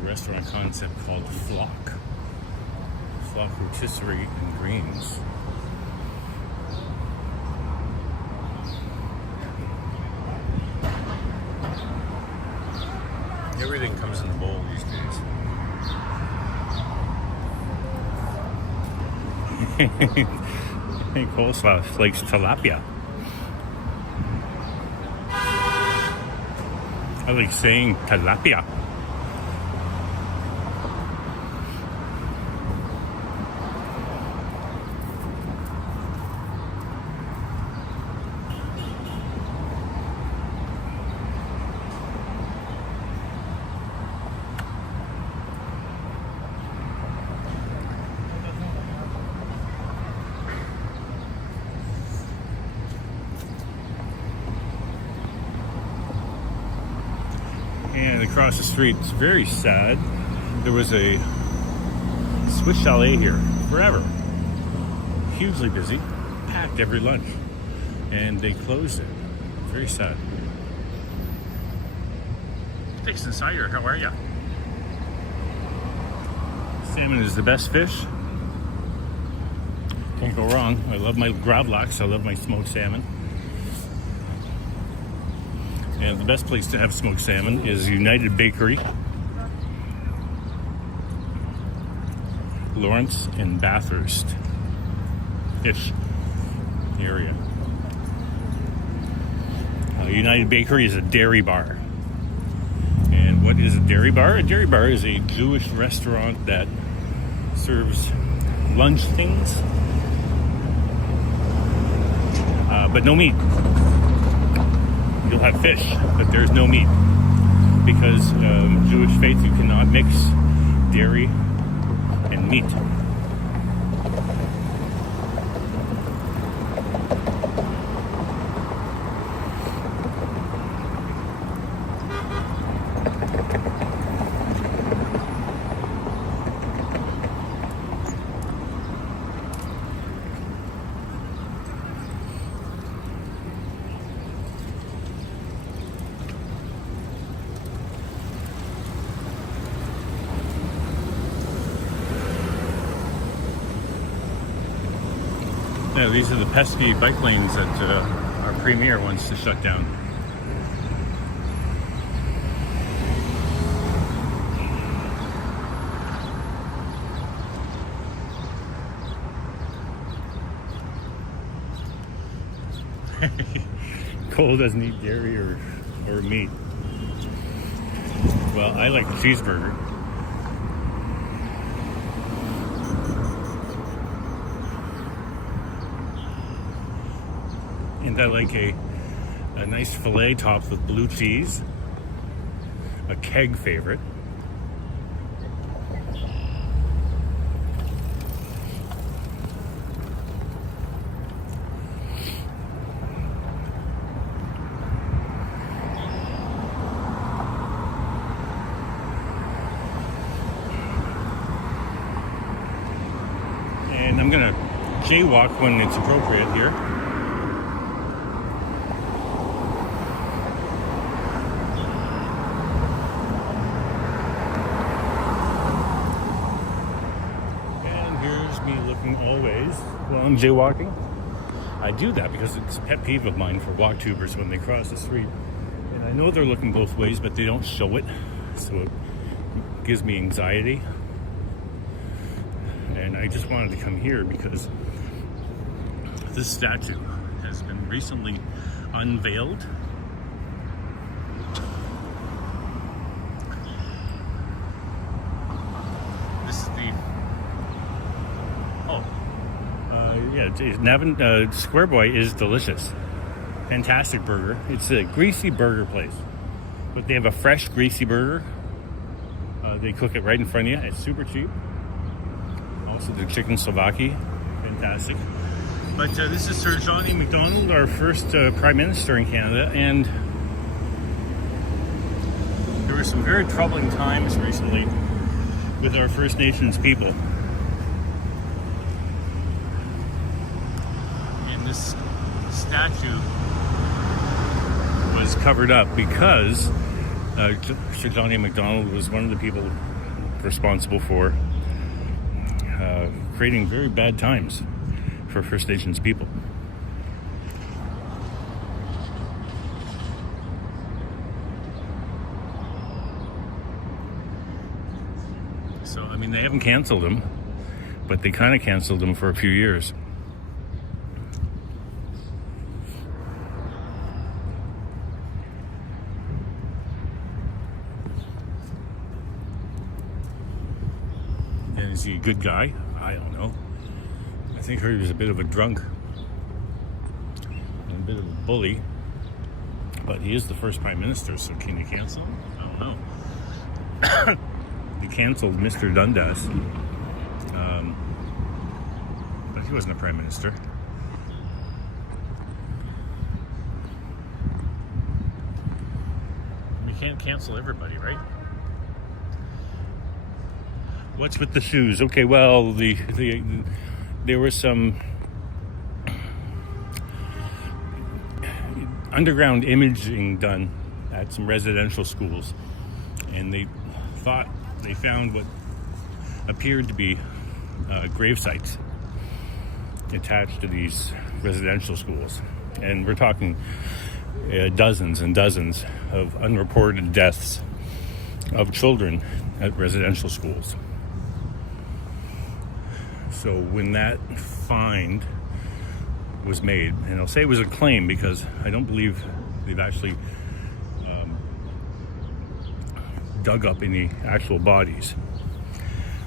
Restaurant concept called Flock Rotisserie and Greens. Everything comes in a bowl these days. Hey, Coleslaw likes tilapia. I like saying tilapia. And across the street, it's very sad. There was a Swiss Chalet here forever. Hugely busy, packed every lunch. And they closed it. Very sad. Dixon Cider, how are ya? Salmon is the best fish. Can't go wrong. I love my gravlax. I love my smoked salmon. And the best place to have smoked salmon is United Bakery, Lawrence and Bathurst ish area. United Bakery is a dairy bar. And what is a dairy bar? A dairy bar is a Jewish restaurant that serves lunch things, but no meat. You'll have fish, but there's no meat because Jewish faith, you cannot mix dairy and meat. Yeah, these are the pesky bike lanes that our premier wants to shut down. Cole doesn't eat dairy or meat. Well, I like the cheeseburger. And I like a nice filet topped with blue cheese, a keg favorite. And I'm gonna jaywalk when it's appropriate here. Always while I'm jaywalking. I do that because it's a pet peeve of mine for walk tubers when they cross the street. And I know they're looking both ways, but they don't show it. So it gives me anxiety. And I just wanted to come here because this statue has been recently unveiled. This is the Navin Square Boy is delicious. Fantastic burger. It's a greasy burger place. But they have a fresh, greasy burger. They cook it right in front of you. It's super cheap. Also, the chicken Slovaki. Fantastic. But this is Sir John A. Macdonald, our first Prime Minister in Canada. And there were some very troubling times recently with our First Nations people. This statue was covered up because Sir John A. Macdonald was one of the people responsible for creating very bad times for First Nations people. So, I mean, they haven't canceled him, but they kind of canceled him for a few years. Is he a good guy? I don't know. I think he was a bit of a drunk and a bit of a bully. But he is the first Prime Minister, so can you cancel him? I don't know. They canceled Mr. Dundas. But he wasn't a Prime Minister. can't cancel everybody, right? What's with the shoes? Okay, well, there was some underground imaging done at some residential schools, and they thought they found what appeared to be grave sites attached to these residential schools. And we're talking dozens and dozens of unreported deaths of children at residential schools. So when that find was made, and I'll say it was a claim because I don't believe they've actually dug up any actual bodies,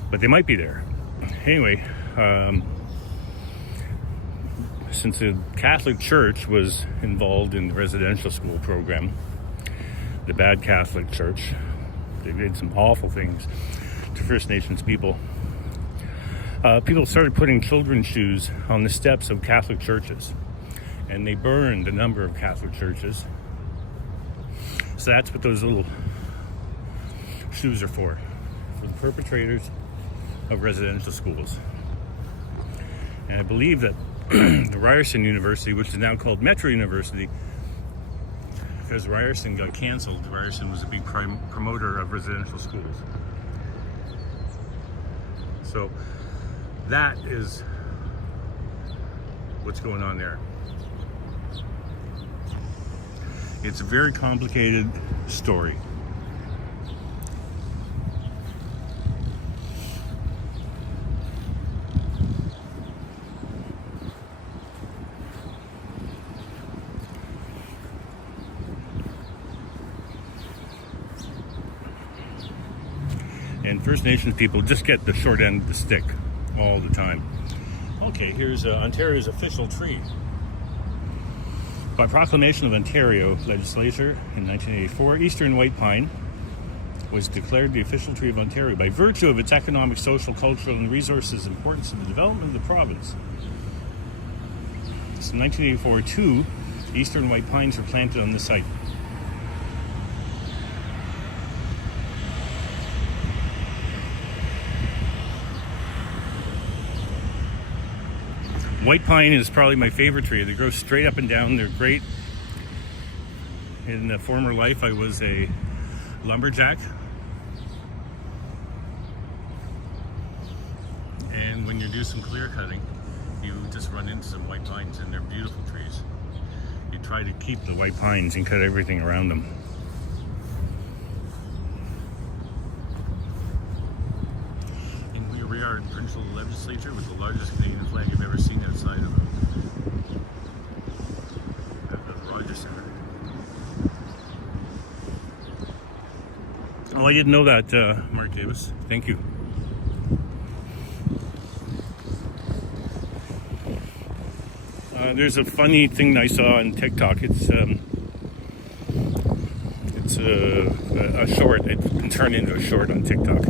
but they might be there. Anyway, since the Catholic Church was involved in the residential school program, the bad Catholic Church, they did some awful things to First Nations people. People started putting children's shoes on the steps of Catholic churches, and they burned a number of Catholic churches. So that's what those little shoes are for the perpetrators of residential schools. And I believe that the Ryerson University, which is now called Metro University, because Ryerson got canceled, Ryerson was a big promoter of residential schools. So that is what's going on there. It's a very complicated story. And First Nations people just get the short end of the stick all the time. Okay, here's Ontario's official tree. By proclamation of Ontario legislature in 1984, Eastern White Pine was declared the official tree of Ontario by virtue of its economic, social, cultural, and resources importance to the development of the province. So in 1984, 2 Eastern White Pines were planted on the site. White pine is probably my favorite tree. They grow straight up and down. They're great. In a former life, I was a lumberjack. And when you do some clear cutting, you just run into some white pines, and they're beautiful trees. You try to keep the white pines and cut everything around them. We are in provincial legislature with the largest Canadian flag I've ever seen outside of the Rogers Center. Oh, I didn't know that, Mark Davis. Thank you. There's a funny thing I saw on TikTok. It's a short. It's been turned into a short on TikTok.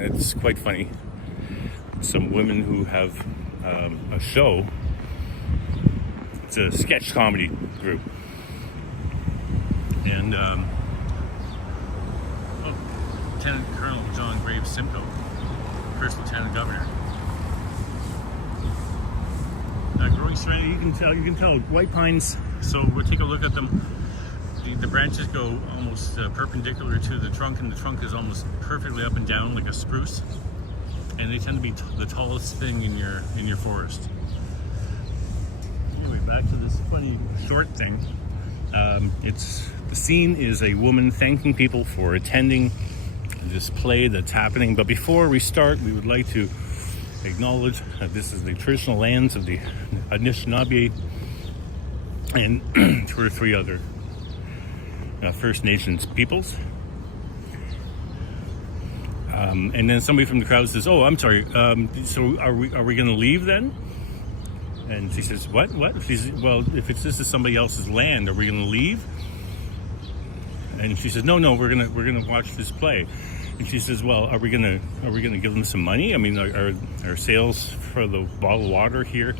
It's quite funny. Some women who have a show. It's a sketch comedy group. And Lieutenant Colonel John Graves Simcoe, first Lieutenant Governor. Growing serenity, you can tell white pines. So we'll take a look at them. The branches go almost perpendicular to the trunk, and the trunk is almost perfectly up and down like a spruce. And they tend to be the tallest thing in your forest. Anyway, back to this funny short thing. The scene is a woman thanking people for attending this play that's happening. But before we start, we would like to acknowledge that this is the traditional lands of the Anishinaabe and 2 or 3 other First Nations peoples. And then somebody from the crowd says, "Oh, I'm sorry. So are we going to leave then?" And she says, "What? She says, well, if this is somebody else's land, are we going to leave?" And she says, "No, we're gonna watch this play." And she says, "Well, are we gonna give them some money? I mean, are sales for the bottled water here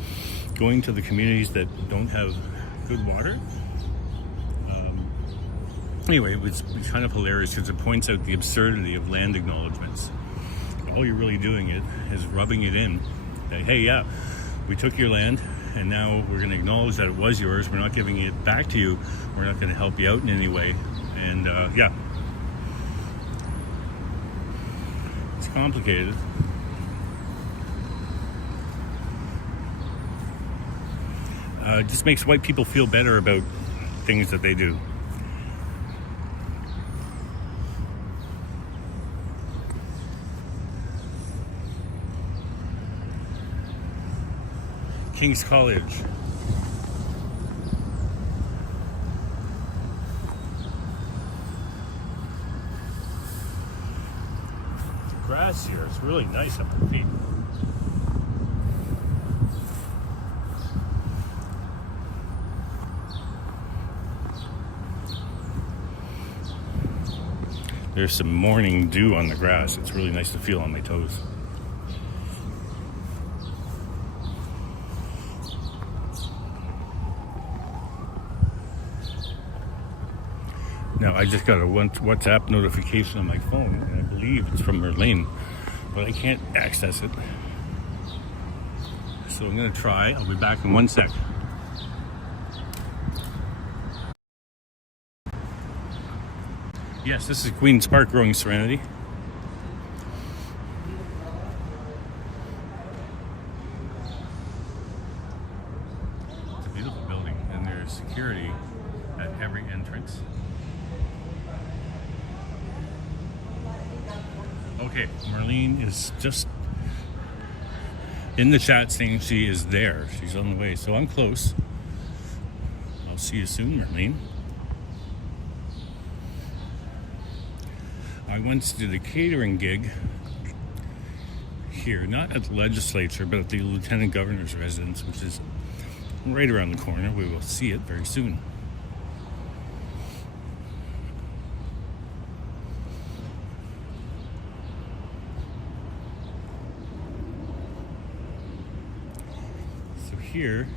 going to the communities that don't have good water?" Anyway, it's kind of hilarious because it points out the absurdity of land acknowledgements. All you're really doing is rubbing it in that, hey, yeah, we took your land and now we're going to acknowledge that it was yours. We're not giving it back to you. We're not going to help you out in any way. And yeah, it's complicated. It just makes white people feel better about things that they do. King's College. The grass here is really nice up the feet. There's some morning dew on the grass. It's really nice to feel on my toes. Now, I just got a WhatsApp notification on my phone, and I believe it's from Merlin, but I can't access it. So I'm going to try. I'll be back in 1 sec. Yes, this is Queen's Park growing Serenity. It's a beautiful building, and there's security at every entrance. Okay, Marlene is just in the chat saying she is there. She's on the way, so I'm close. I'll see you soon, Marlene. I once did a catering gig here, not at the legislature, but at the Lieutenant Governor's residence, which is right around the corner. We will see it very soon. So here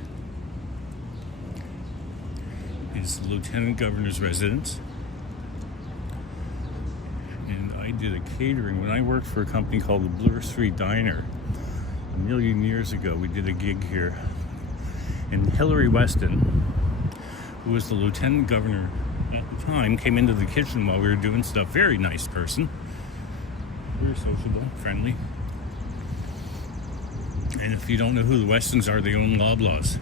is the Lieutenant Governor's residence. I did a catering when I worked for a company called the Bloor Street Diner a million years ago. We did a gig here, and Hillary Weston, who was the lieutenant governor at the time, came into the kitchen while we were doing stuff. Very nice person, very sociable, friendly. And if you don't know who the Westons are, they own Loblaws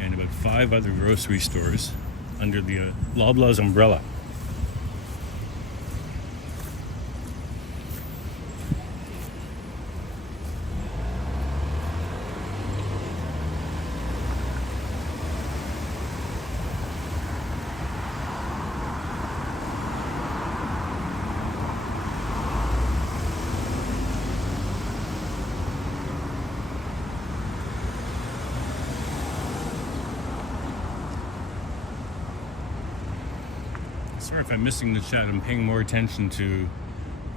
and about 5 other grocery stores under the Loblaws umbrella. Sorry if I'm missing the chat. I'm paying more attention to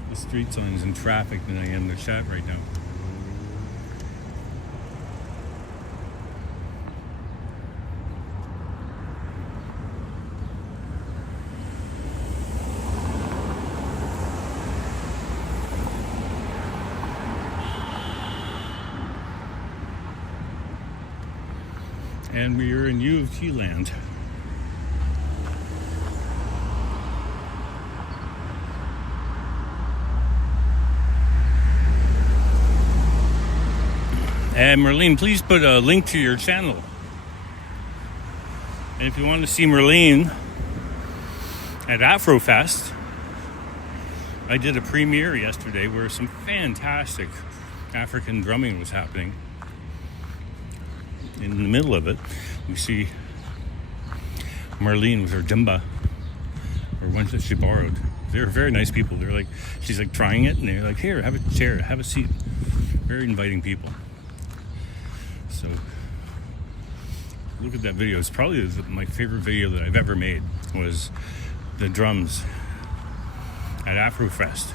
the street signs and traffic than I am the chat right now. And we are in U of T land. And Merlene, please put a link to your channel. And if you want to see Merlene at Afrofest, I did a premiere yesterday where some fantastic African drumming was happening. In the middle of it, we see Marlene with her dimba, or ones that she borrowed. They're very nice people. They're like, she's like trying it, and they're like, here, have a chair, have a seat. Very inviting people. So look at that video. It's probably my favorite video that I've ever made, was the drums at Afrofest.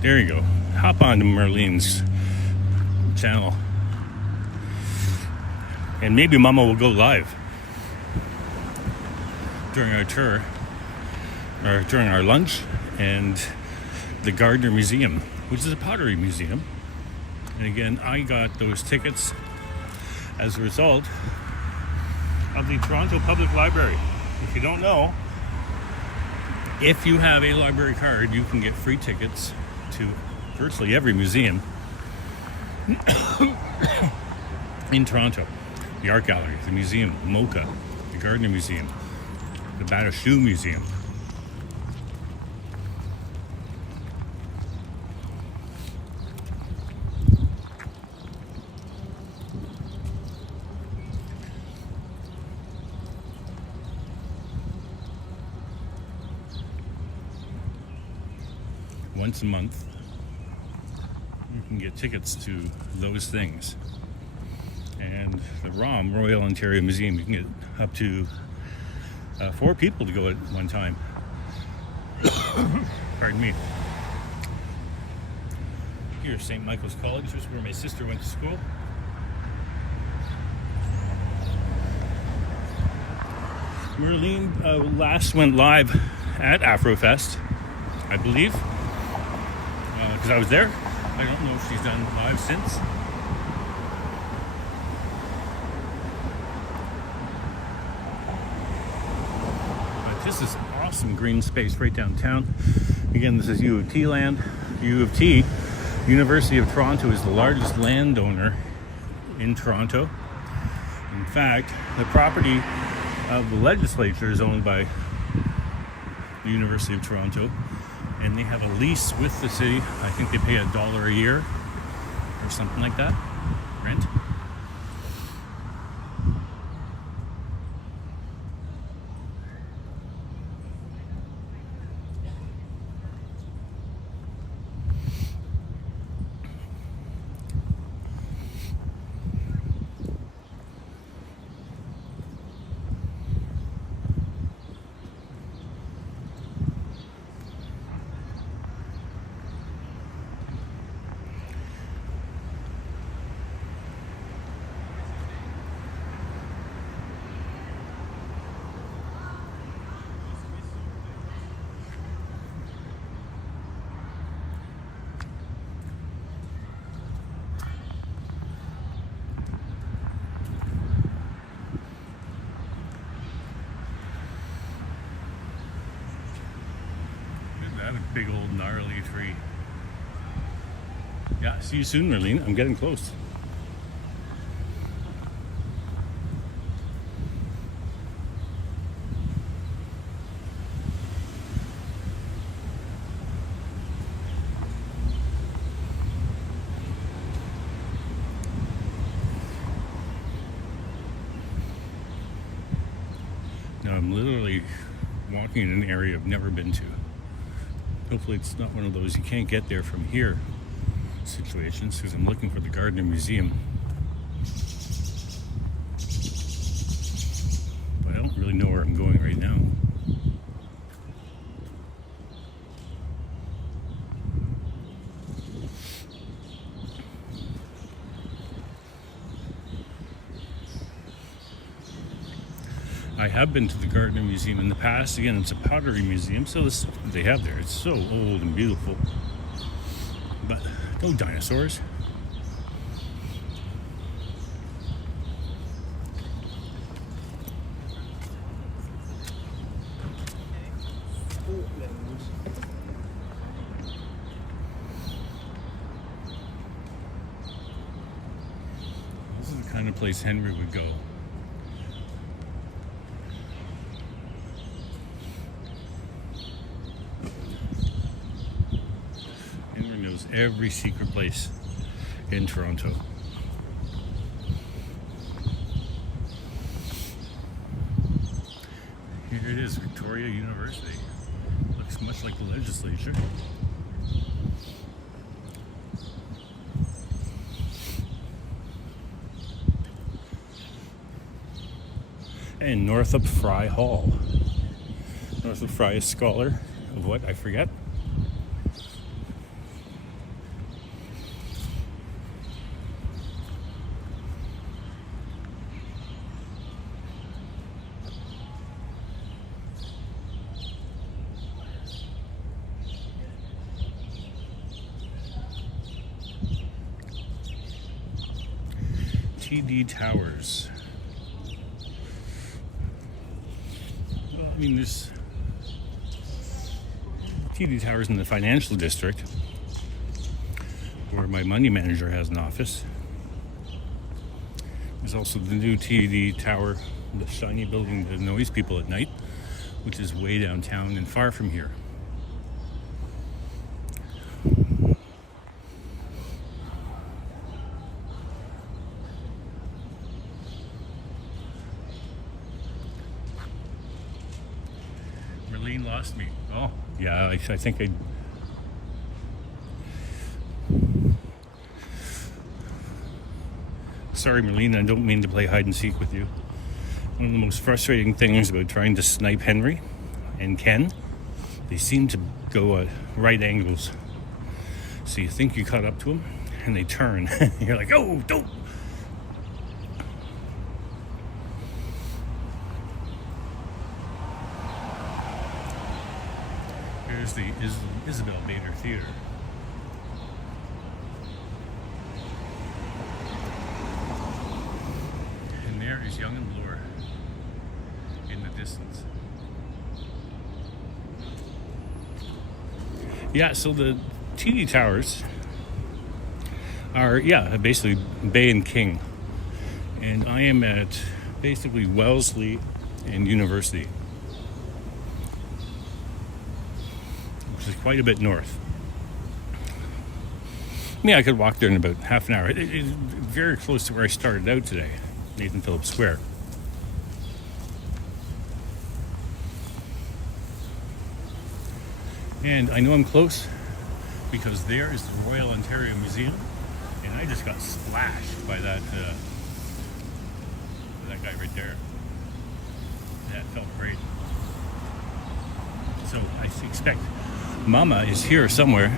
There you go. Hop on to Marlene's channel. And maybe Mama will go live during our tour, or during our lunch, and the Gardner Museum, which is a pottery museum. And again, I got those tickets as a result of the Toronto Public Library. If you don't know, if you have a library card, you can get free tickets to virtually every museum in Toronto. The Art Gallery, the museum, MoCA, the Gardner Museum, the Battershoe Museum. Once a month, you can get tickets to those things. And the ROM, Royal Ontario Museum, you can get up to 4 people to go at one time. Pardon me. Here's St. Michael's College, which is where my sister went to school. Marlene last went live at Afrofest, I believe, because I was there. I don't know if she's done live since. This is awesome green space right downtown. Again, this is U of T land. U of T, University of Toronto, is the largest landowner in Toronto. In fact, the property of the legislature is owned by the University of Toronto, and they have a lease with the city. I think they pay $1 a year or something like that, rent. A big old gnarly tree. Yeah, see you soon, Marlene. I'm getting close. Now I'm literally walking in an area I've never been to. Hopefully it's not one of those you can't get there from here situations, because I'm looking for the Gardner Museum. But I don't really know where I'm going right now. I have been to the Gardner Museum in the past. Again, it's a pottery museum, so this they have there. It's so old and beautiful. But no dinosaurs. This is the kind of place Henry would go. Every secret place in Toronto. Here it is, Victoria University. Looks much like the legislature. And Northup Fry Hall. Northup Fry is scholar of what? I forget. TD Towers. Well, I mean, there's TD Towers in the financial district, where my money manager has an office. There's also the new TD Tower, the shiny building that annoys people at night, which is way downtown and far from here. Marlene lost me. Oh, yeah, I think I... Sorry, Marlene, I don't mean to play hide and seek with you. One of the most frustrating things about trying to snipe Henry and Ken, they seem to go at right angles. So you think you caught up to them, and they turn. You're like, oh, don't! Here's the Isabel Bader Theater. And there is Young and Bloor in the distance. Yeah, so the TD Towers are, basically Bay and King. And I am at basically Wellesley and University, which is quite a bit north. I could walk there in about half an hour. It's very close to where I started out today, Nathan Phillips Square. And I know I'm close because there is the Royal Ontario Museum, and I just got splashed by that guy right there. That felt great. So I expect Mama is here somewhere.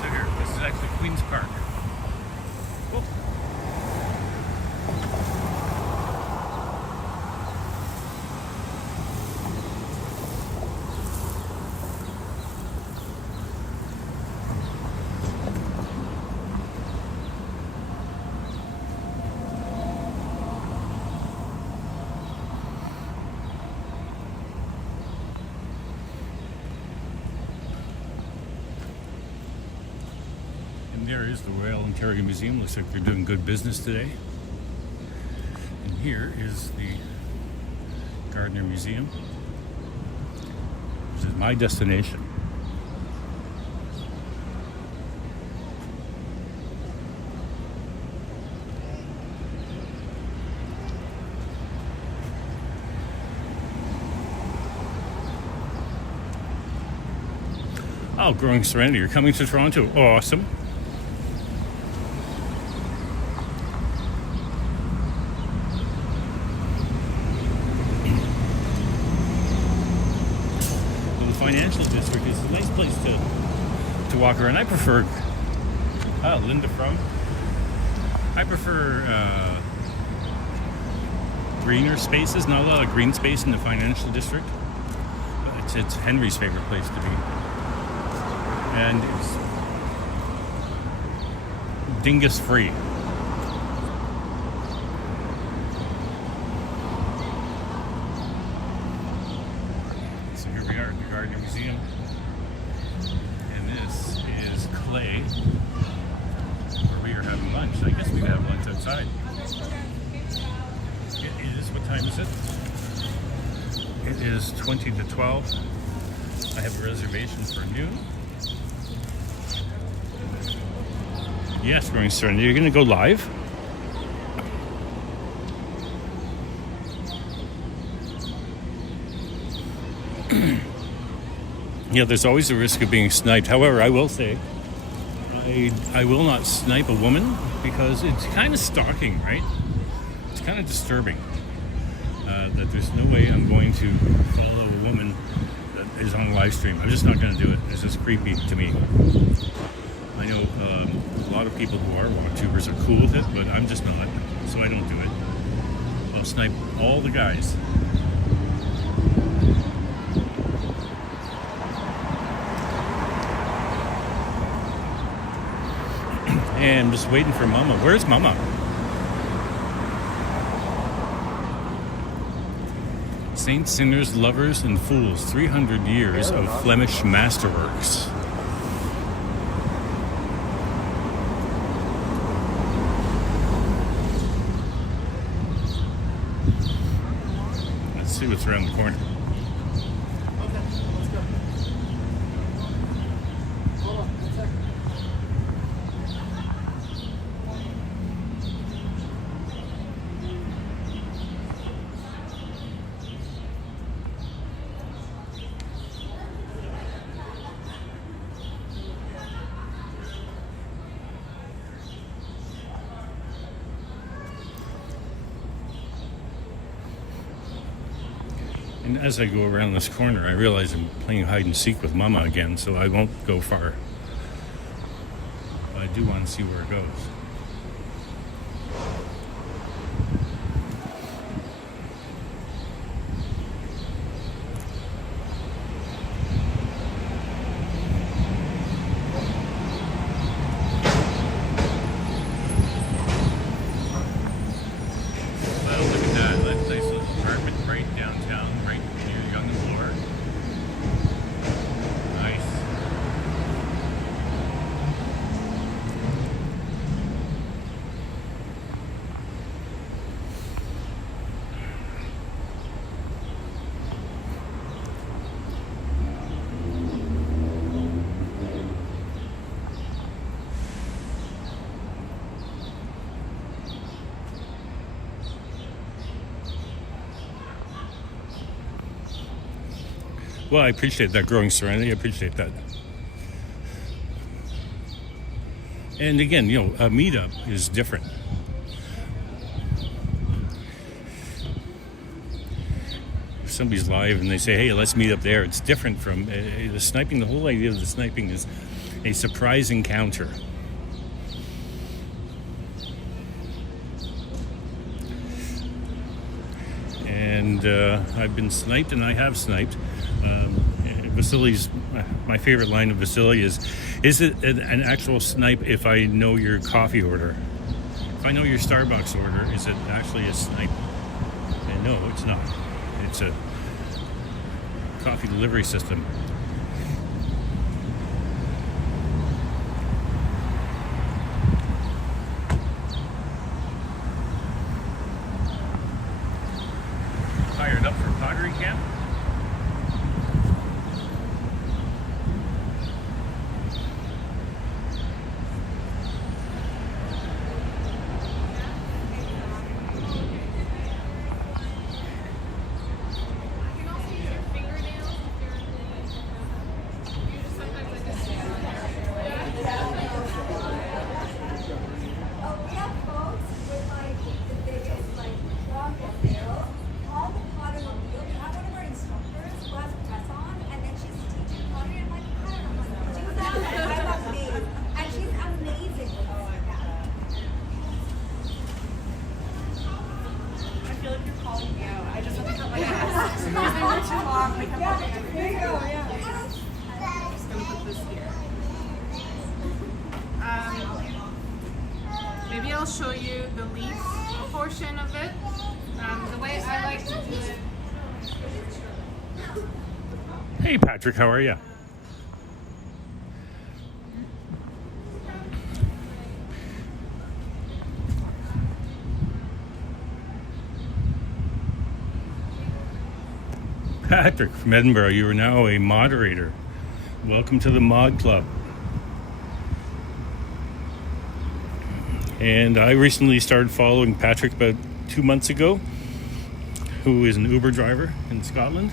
So here, this is actually Queen's Park. Oh. And there is the Royal Ontario Museum. Looks like they're doing good business today. And here is the Gardner Museum, which is my destination. Oh, Growing Serenity. You're coming to Toronto. Awesome. Financial district is a nice place to walk around. I prefer Linda Frum. I prefer greener spaces. Not a lot of green space in the financial district. But it's Henry's favorite place to be, and it's dingus free. So here we are at the Gardner Museum, and this is Clay, where we are having lunch. I guess we can have lunch outside. It is, what time is it? It is 20 to 12. I have a reservation for noon. Yes, Growing Serenity. You're going to go live? Yeah, there's always a risk of being sniped. However, I will say, I will not snipe a woman because it's kind of stalking, right? It's kind of disturbing that there's no way I'm going to follow a woman that is on a live stream. I'm just not going to do it. It's just creepy to me. I know a lot of people who are WalkTubers are cool with it, but I'm just not, so I don't do it. I'll snipe all the guys. And I'm just waiting for Mama. Where's Mama? Saints, Sinners, Lovers, and Fools, 300 Years of Flemish Masterworks. Let's see what's around the corner. Okay, let's go. Hold on, 1 second. And as I go around this corner, I realize I'm playing hide and seek with Mama again, so I won't go far. But I do want to see where it goes. Well, look at that. That nice little apartment right downtown, right near Young and Bloor. Nice. Well, I appreciate that growing serenity. I appreciate that. And again, you know, a meetup is different. If somebody's live and they say, hey, let's meet up there, it's different from the sniping. The whole idea of the sniping is a surprise encounter. And I've been sniped, and I have sniped. Vasily's, my favorite line of Vasily is it an actual snipe if I know your coffee order? If I know your Starbucks order, is it actually a snipe? And no, it's not. It's a coffee delivery system. Fired up for pottery camp? Maybe I'll show you the leaf portion of it. The way I like to do it. Hey, Patrick, how are you? Patrick from Edinburgh, you are now a moderator. Welcome to the Mod Club. And I recently started following Patrick about 2 months ago, who is an Uber driver in Scotland.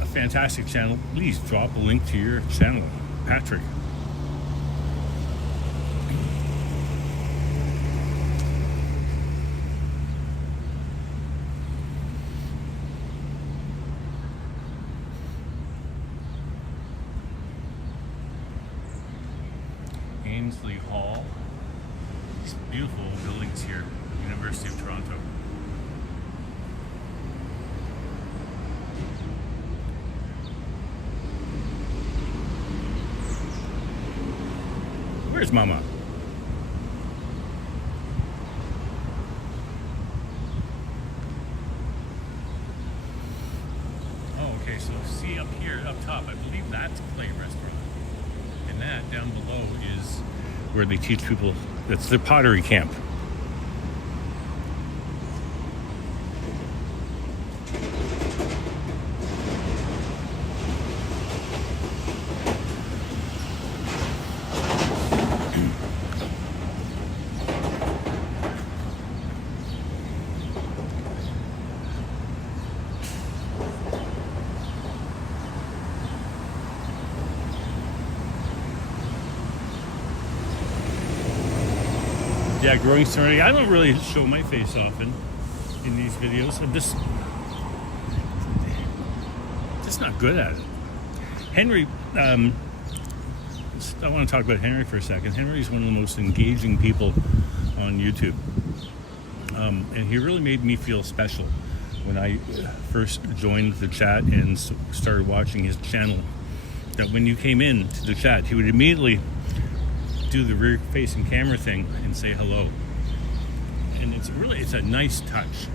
A fantastic channel. Please drop a link to your channel, Patrick. Ainsley Hall. These beautiful buildings here, University of Toronto. Where's Mama? so see up here, up top, I believe that's Clay Restaurant. And that down below is where they teach people, that's the pottery camp. Yeah, growing serenity. I don't really show my face often in these videos. I'm just not good at it. Henry, I want to talk about Henry for a second. Henry's one of the most engaging people on YouTube. And he really made me feel special when I first joined the chat and started watching his channel. That when you came in to the chat, he would immediately do the rear facing camera thing and say hello. And it's a nice touch.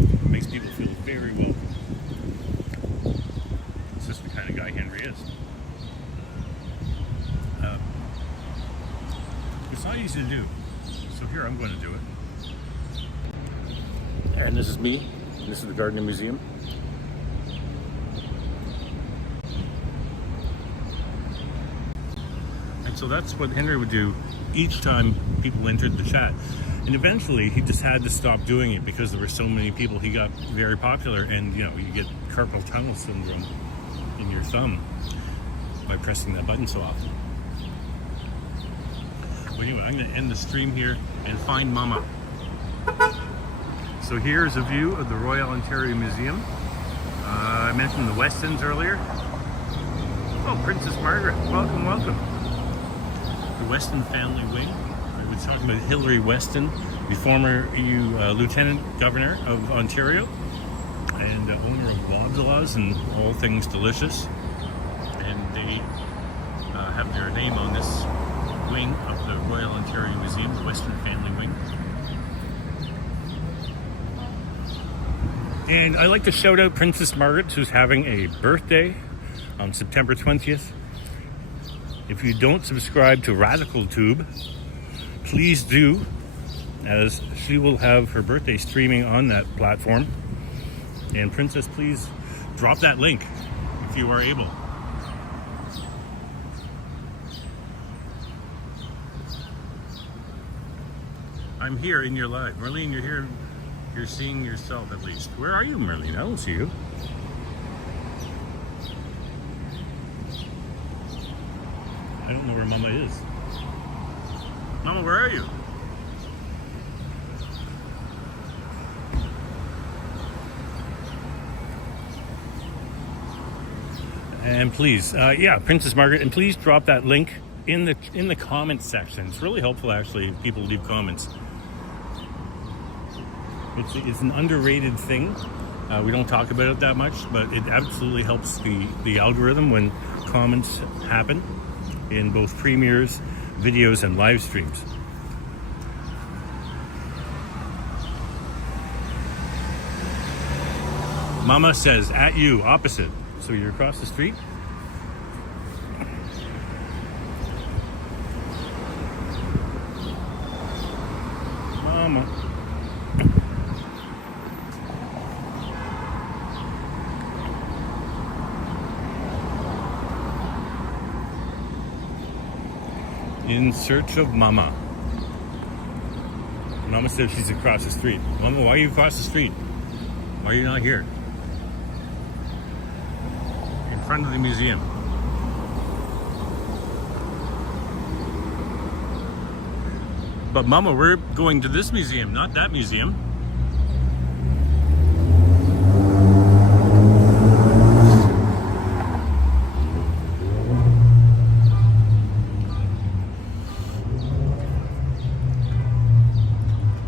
It makes people feel very welcome. It's just the kind of guy Henry is. It's not easy to do. So here I'm going to do it. And this is me. This is the Gardner Museum. So that's what Henry would do each time people entered the chat. And eventually he just had to stop doing it because there were so many people. He got very popular, and you get carpal tunnel syndrome in your thumb by pressing that button so often. Well, anyway, I'm going to end the stream here and find Mama. So here's a view of the Royal Ontario Museum. I mentioned the Westons earlier. Oh, Princess Margaret, welcome, welcome. The Weston family wing. I was talking about Hilary Weston, the former Lieutenant Governor of Ontario and owner of Loblaws and all things delicious. And they have their name on this wing of the Royal Ontario Museum, the Weston family wing. And I'd like to shout out Princess Margaret, who's having a birthday on September 20th. If you don't subscribe to Radical Tube, please do, as she will have her birthday streaming on that platform. And Princess, please drop that link if you are able. I'm here in your live. Marlene, you're here. You're seeing yourself at least. Where are you, Marlene? I don't see you. I don't know where Mama is. Mama, where are you? And please, Princess Margaret, and please drop that link in the comments section. It's really helpful, actually, if people leave comments. It's an underrated thing. We don't talk about it that much, but it absolutely helps the algorithm when comments happen in both premieres, videos, and live streams. Mama says, at you, opposite. So you're across the street? Mama. In search of Mama. Mama says she's across the street. Mama, why are you across the street? Why are you not here? In front of the museum. But Mama, we're going to this museum, not that museum.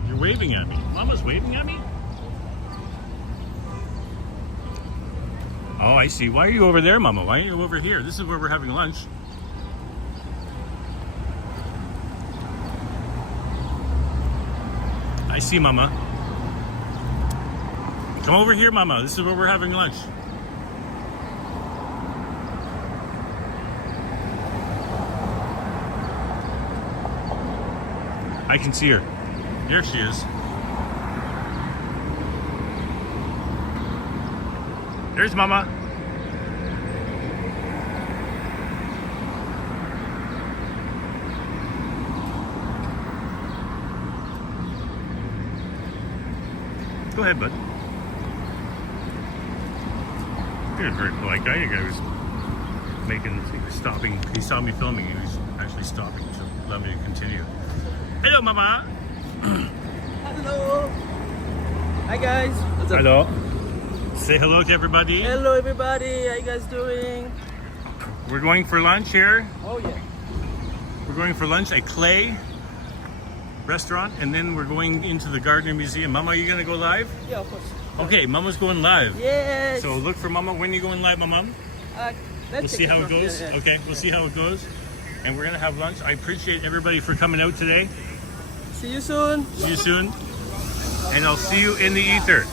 You're waving at me. Mama's waving at me? Oh, I see. Why are you over there, Mama? Why are you over here? This is where we're having lunch. I see, Mama. Come over here, Mama. This is where we're having lunch. I can see her. There she is. There's Mama. Go ahead, bud. You're a very polite guy. You guy was stopping. He saw me filming. He was actually stopping to allow me to continue. Hello, Mama. Hello. Hi guys. What's up? Hello. Say hello to everybody. Hello everybody. How you guys doing? We're going for lunch here. Oh yeah. We're going for lunch at Clay restaurant, and then we're going into the Gardner Museum. Mama, are you gonna go live? Yeah, of course. Okay, Mama's going live. Yes. So look for Mama. When are you going live, Mama? Let's We'll see how it goes. Yeah, yeah. Okay, we'll see how it goes. And we're gonna have lunch. I appreciate everybody for coming out today. See you soon. See you soon. And I'll see you in the ether.